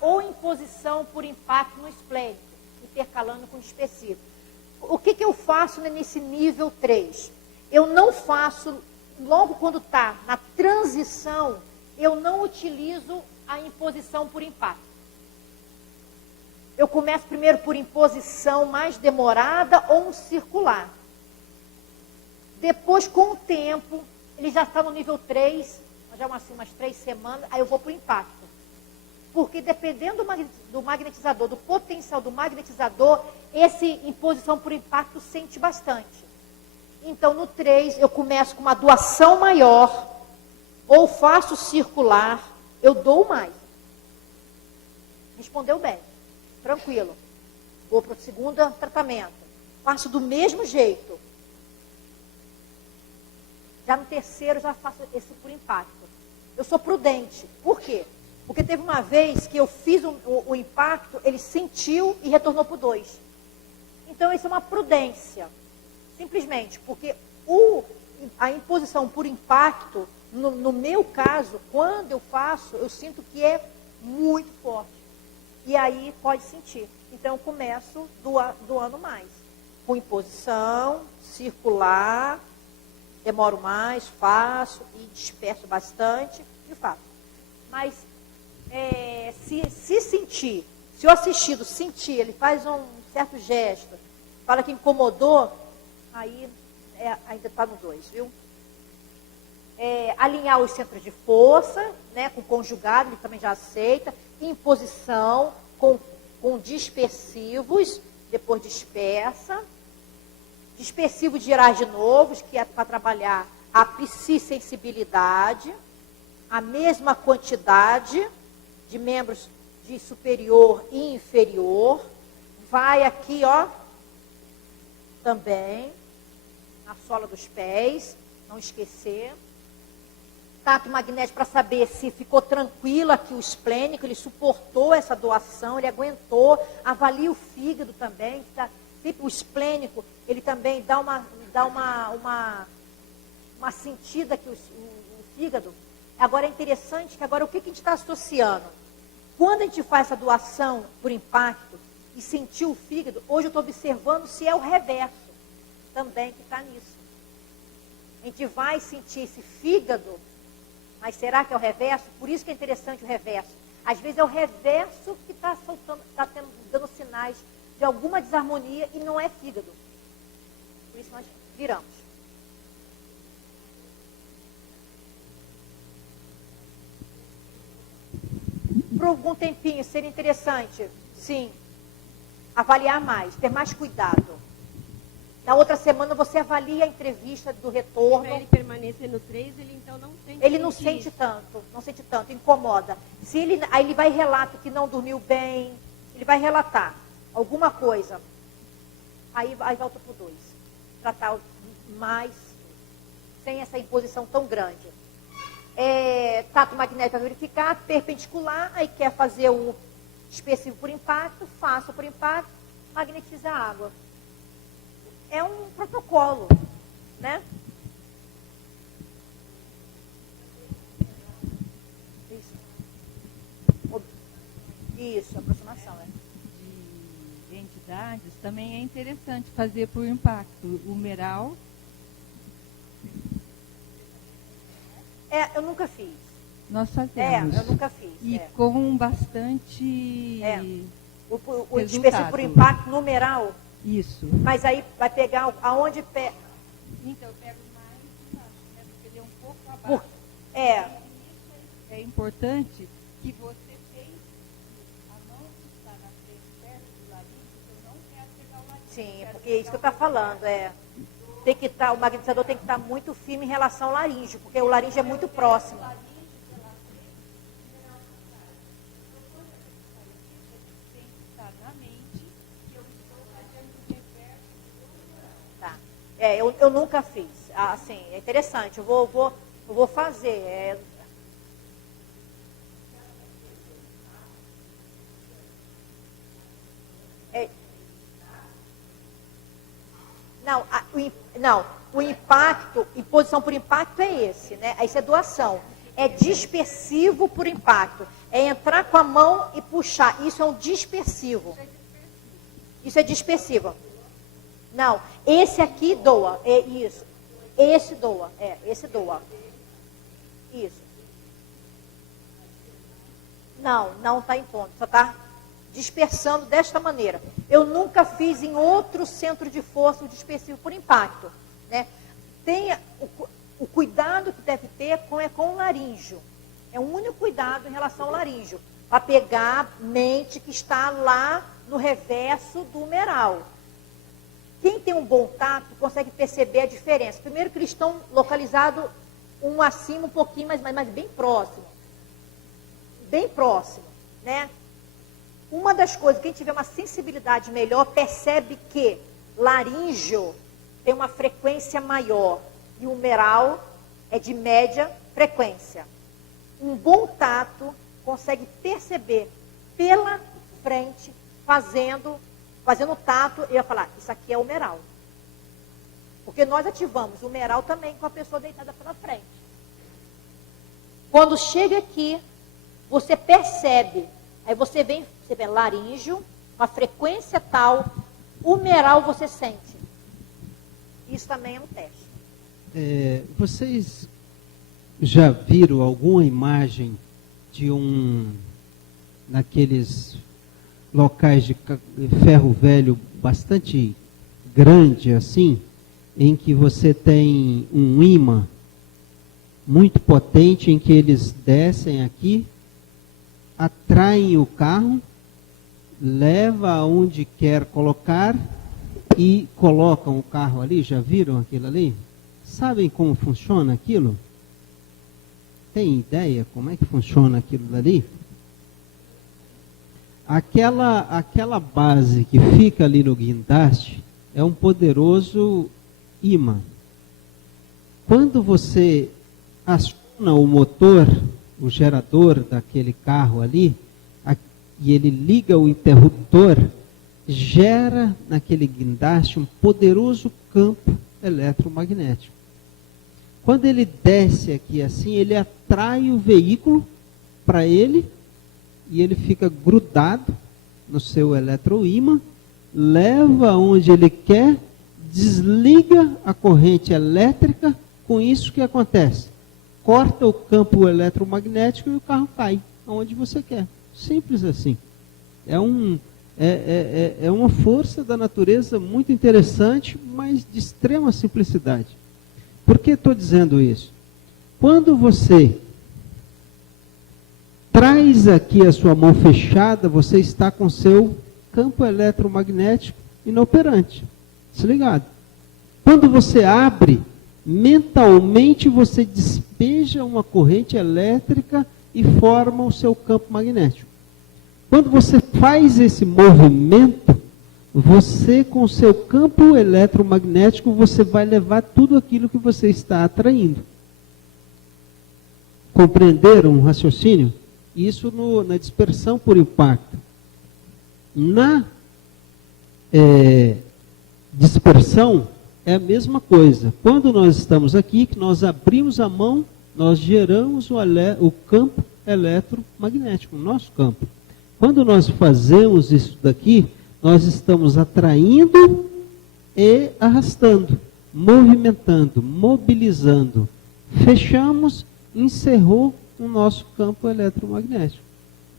ou imposição por impacto no esplênico, intercalando com dispersivo. O que eu faço nesse nível 3? Eu não faço, logo quando está na transição, eu não utilizo a imposição por impacto. Eu começo primeiro por imposição mais demorada ou um circular. Depois, com o tempo, ele já está no nível 3, já umas 3 semanas, aí eu vou para o impacto. Porque dependendo do magnetizador, do potencial do magnetizador, essa imposição por impacto sente bastante. Então, no 3, eu começo com uma doação maior, ou faço circular, eu dou mais. Respondeu bem. Tranquilo. Vou para o segundo tratamento. Faço do mesmo jeito. Já no terceiro, já faço esse por impacto. Eu sou prudente. Por quê? Porque teve uma vez que eu fiz o impacto, ele sentiu e retornou para o 2. Então, isso é uma prudência. Simplesmente, porque a imposição por impacto, no meu caso, quando eu faço, eu sinto que é muito forte. E aí pode sentir. Então, eu começo doando mais. Com imposição, circular, demoro mais, faço e disperso bastante e faço. Mas, se sentir, se o assistido sentir, ele faz um certo gesto, fala que incomodou, aí ainda está no 2, viu? Alinhar os centros de força, né, com conjugado, ele também já aceita. Imposição com dispersivos, depois dispersa. Dispersivo de gerais de novos, que é para trabalhar a psisensibilidade, a mesma quantidade de membros de superior e inferior. Vai aqui, ó, também, na sola dos pés, não esquecer. Tato magnético para saber se ficou tranquilo aqui o esplênico, ele suportou essa doação, ele aguentou. Avalia o fígado também, tá? Sempre o esplênico, ele também dá uma sentida aqui o fígado. Agora é interessante que agora o que a gente está associando? Quando a gente faz essa doação por impacto e sentir o fígado, hoje eu estou observando se é o reverso também que está nisso. A gente vai sentir esse fígado Mas será que é o reverso? Por isso que é interessante o reverso. Às vezes é o reverso que está dando sinais de alguma desarmonia e não é fígado. Por isso nós viramos. Por algum tempinho, seria interessante, sim, avaliar mais, ter mais cuidado. Na outra semana você avalia a entrevista do retorno. Para ele permanecer no 3, ele então não sente. Ele não sente tanto, incomoda. Aí ele vai relatar que não dormiu bem, ele vai relatar alguma coisa. Aí volta para o 2. Tratar mais, sem essa imposição tão grande. Tato magnético para verificar, perpendicular, aí quer fazer o específico por impacto, faça por impacto, magnetiza a água. É um protocolo, né? Isso, aproximação, De entidades, também é interessante fazer por impacto. Humeral. Eu nunca fiz. Nós fazemos. Eu nunca fiz. E com bastante o específico por impacto numeral. Isso. Mas aí vai pegar aonde pega. Então, eu pego mais embaixo, né? Porque ele é um pouco abaixo. É importante que você pense que a mão que está na frente, perto do laringe, eu não quero pegar o laringe. Sim, porque é isso que eu estou falando. Tem que o magnetizador tem que estar muito firme em relação ao laringe, porque o laringe é muito próximo. Eu nunca fiz. Assim, é interessante. Eu vou fazer. Não, o impacto, imposição por impacto é esse, né? Isso é doação. É dispersivo por impacto. É entrar com a mão e puxar. Isso é um dispersivo. Isso é dispersivo. Não, esse aqui doa, é isso. Esse doa, esse doa. Isso. Não está impondo, só está dispersando desta maneira. Eu nunca fiz em outro centro de força o dispersivo por impacto, né? Tenha o cuidado que deve ter com o laríngeo. É o único cuidado em relação ao laríngeo, para pegar a mente que está lá no reverso do humeral. Quem tem um bom tato consegue perceber a diferença. Primeiro que eles estão localizados um acima, um pouquinho, mas bem próximo. Bem próximo, né? Uma das coisas, quem tiver uma sensibilidade melhor, percebe que laríngeo tem uma frequência maior e o humeral é de média frequência. Um bom tato consegue perceber pela frente, fazendo o tato, ele vai falar, isso aqui é humeral. Porque nós ativamos o humeral também com a pessoa deitada pela frente. Quando chega aqui, você percebe, aí você vê laríngeo, uma frequência tal, humeral você sente. Isso também é um teste. Vocês já viram alguma imagem de naqueles locais de ferro velho bastante grande assim, em que você tem um ímã muito potente, em que eles descem aqui, atraem o carro, leva aonde quer colocar e colocam o carro ali? Já viram aquilo ali? Sabem como funciona aquilo? Tem ideia como é que funciona aquilo dali? Aquela base que fica ali no guindaste é um poderoso ímã. Quando você aciona o motor, o gerador daquele carro ali, e ele liga o interruptor, gera naquele guindaste um poderoso campo eletromagnético. Quando ele desce aqui assim, ele atrai o veículo para ele, e ele fica grudado no seu eletroímã, leva onde ele quer, desliga a corrente elétrica. Com isso, o que acontece? corta o campo eletromagnético e o carro cai aonde você quer. Simples assim. É uma força da natureza muito interessante, mas de extrema simplicidade. Por que estou dizendo isso? Quando você traz aqui a sua mão fechada, você está com seu campo eletromagnético inoperante. Desligado. Quando você abre, mentalmente você despeja uma corrente elétrica e forma o seu campo magnético. Quando você faz esse movimento, você com o seu campo eletromagnético, você vai levar tudo aquilo que você está atraindo. Compreenderam o raciocínio? Isso na dispersão por impacto. Na dispersão é a mesma coisa. Quando nós estamos aqui, que nós abrimos a mão, nós geramos o campo eletromagnético, o nosso campo. Quando nós fazemos isso daqui, nós estamos atraindo e arrastando, movimentando, mobilizando. Fechamos, encerrou o nosso campo eletromagnético.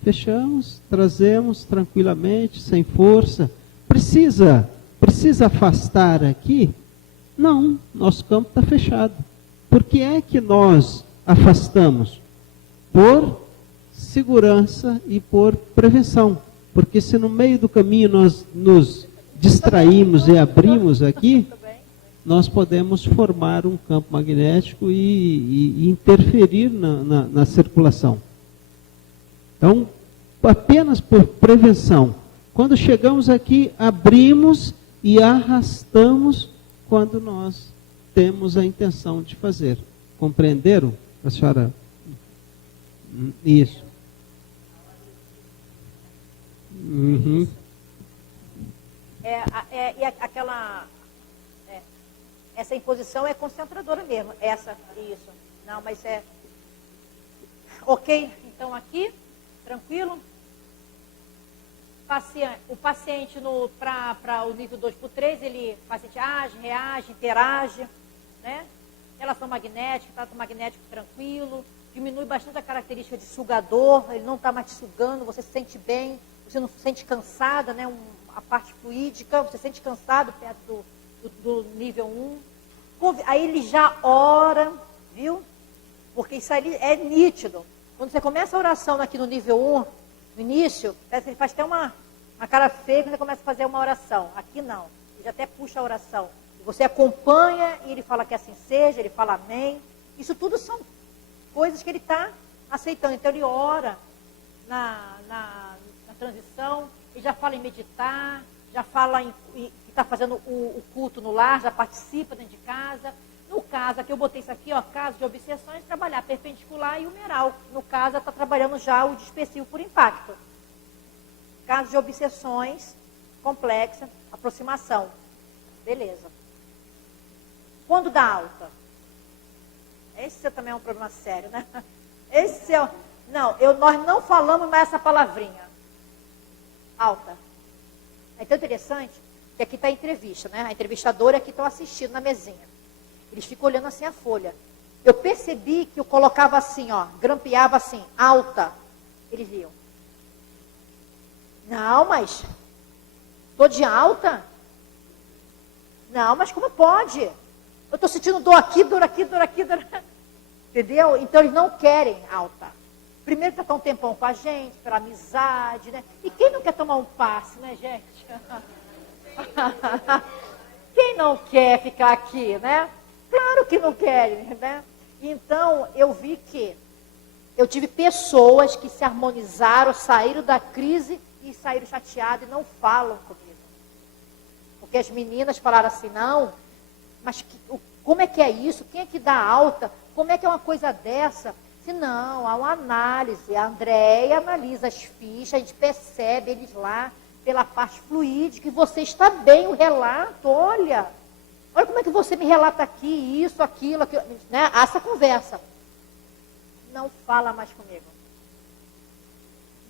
Fechamos, trazemos tranquilamente, sem força. Precisa afastar aqui? Não, nosso campo está fechado. Por que é que nós afastamos? Por segurança e por prevenção. Porque se no meio do caminho nós nos distraímos e abrimos aqui, nós podemos formar um campo magnético e interferir na circulação. Então, apenas por prevenção. Quando chegamos aqui, abrimos e arrastamos quando nós temos a intenção de fazer. Compreenderam, a senhora? Isso. Uhum. Essa imposição é concentradora mesmo. Isso. Não, mas é... Ok, então aqui, tranquilo. O paciente para o nível 2x3, o paciente age, reage, interage, né? Relação magnética, trato magnético tranquilo, diminui bastante a característica de sugador, ele não está mais te sugando, você se sente bem, você não se sente cansada, né? A parte fluídica, você se sente cansado perto do nível 1. Aí ele já ora, viu? Porque isso aí é nítido. Quando você começa a oração aqui no nível 1, no início, ele faz até uma cara feia quando você começa a fazer uma oração. Aqui não, ele até puxa a oração. Você acompanha e ele fala que assim seja, ele fala amém. Isso tudo são coisas que ele está aceitando. Então ele ora na transição, ele já fala em meditar, já fala que está fazendo o culto no lar, já participa dentro de casa. No caso, aqui eu botei isso aqui, ó, caso de obsessões, trabalhar perpendicular e humeral. No caso, está trabalhando já o dispersivo por impacto. Caso de obsessões, complexa, aproximação. Beleza. Quando dá alta? Esse também é um problema sério, né? Nós não falamos mais essa palavrinha. Alta. É tão interessante que aqui está a entrevista, né? A entrevistadora aqui estão assistindo na mesinha. Eles ficam olhando assim a folha. Eu percebi que eu colocava assim, ó, grampeava assim, alta. Eles viam. Não, mas estou de alta? Não, mas como pode? Eu estou sentindo dor aqui, dor aqui, dor aqui, dor aqui. Entendeu? Então eles não querem alta. Primeiro que está um tempão com a gente, pela amizade, né? E quem não quer tomar um passe, né, gente? Quem não quer ficar aqui, né? Claro que não querem, né? Então, eu vi que eu tive pessoas que se harmonizaram, saíram da crise e saíram chateadas e não falam comigo. Porque as meninas falaram assim, não, mas como é que é isso? Quem é que dá alta? Como é que é uma coisa dessa? Se não, há uma análise. A Andréia analisa as fichas, a gente percebe eles lá pela parte fluídica e você está bem, o relato, olha como é que você me relata aqui, isso, aquilo, né? Essa conversa. Não fala mais comigo.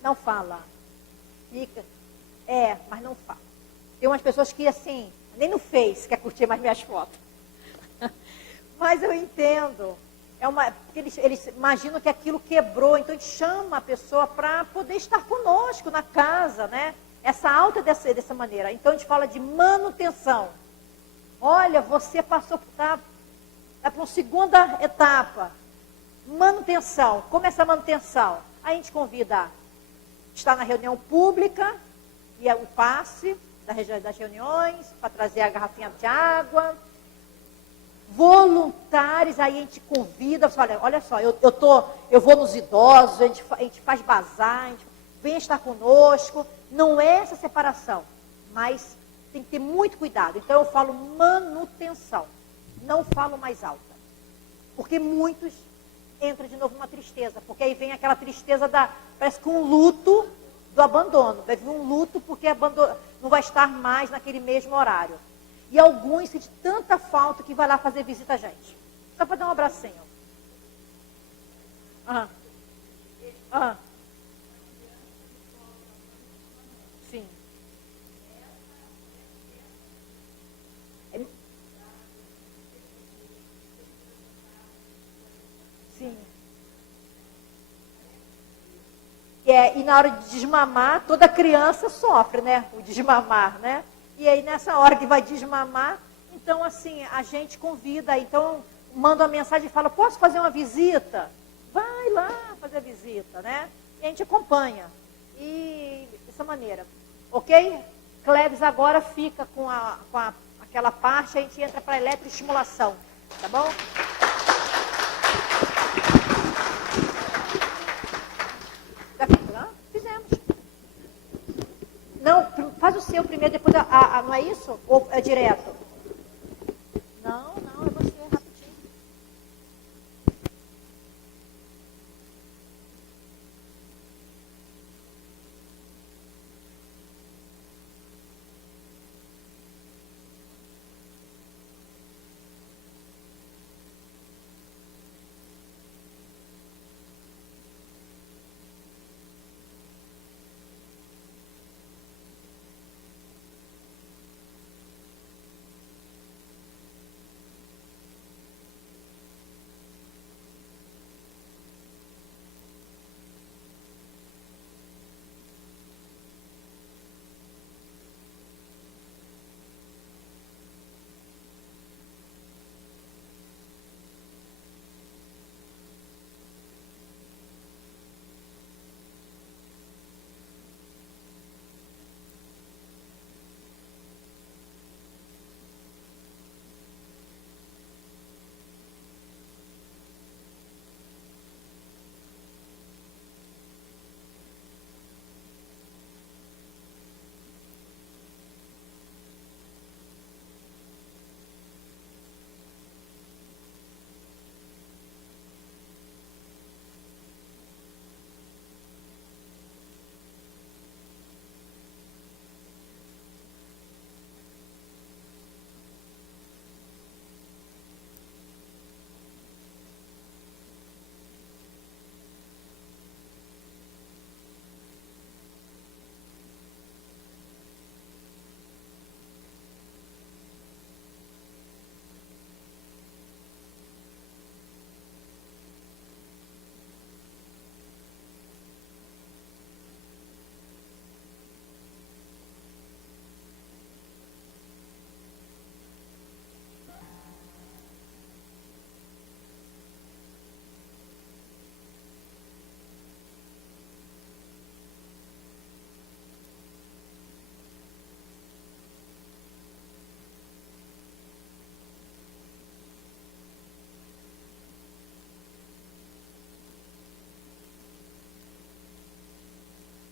Não fala. Fica. Mas não fala. Tem umas pessoas que, assim, nem no Face quer curtir mais minhas fotos. Mas eu entendo. Porque eles imaginam que aquilo quebrou, então a gente chama a pessoa para poder estar conosco na casa, né? Essa alta dessa maneira. Então a gente fala de manutenção. Olha, você passou, tá para uma segunda etapa. Manutenção. Como é essa manutenção? Aí a gente convida a estar na reunião pública, e o passe das reuniões, para trazer a garrafinha de água. Voluntários, aí a gente convida, fala, olha só, eu vou nos idosos, a gente faz bazar, a gente vem estar conosco. Não é essa separação, mas tem que ter muito cuidado. Então eu falo manutenção, não falo mais alta. Porque muitos entram de novo numa tristeza, porque aí vem aquela tristeza parece que um luto do abandono. Vai vir um luto porque não vai estar mais naquele mesmo horário. E alguns sentem tanta falta que vai lá fazer visita a gente. Só para dar um abracinho. Sim. Sim. E na hora de desmamar, toda criança sofre, né? O desmamar, né? E aí, nessa hora que vai desmamar, então, assim, a gente convida, então, manda uma mensagem e fala, posso fazer uma visita? Vai lá fazer a visita, né? E a gente acompanha. E dessa maneira. Ok? Cleves agora fica com aquela parte, a gente entra para a eletroestimulação. Tá bom? Já fizemos. Não, faz o seu primeiro, depois não é isso? Ou é direto?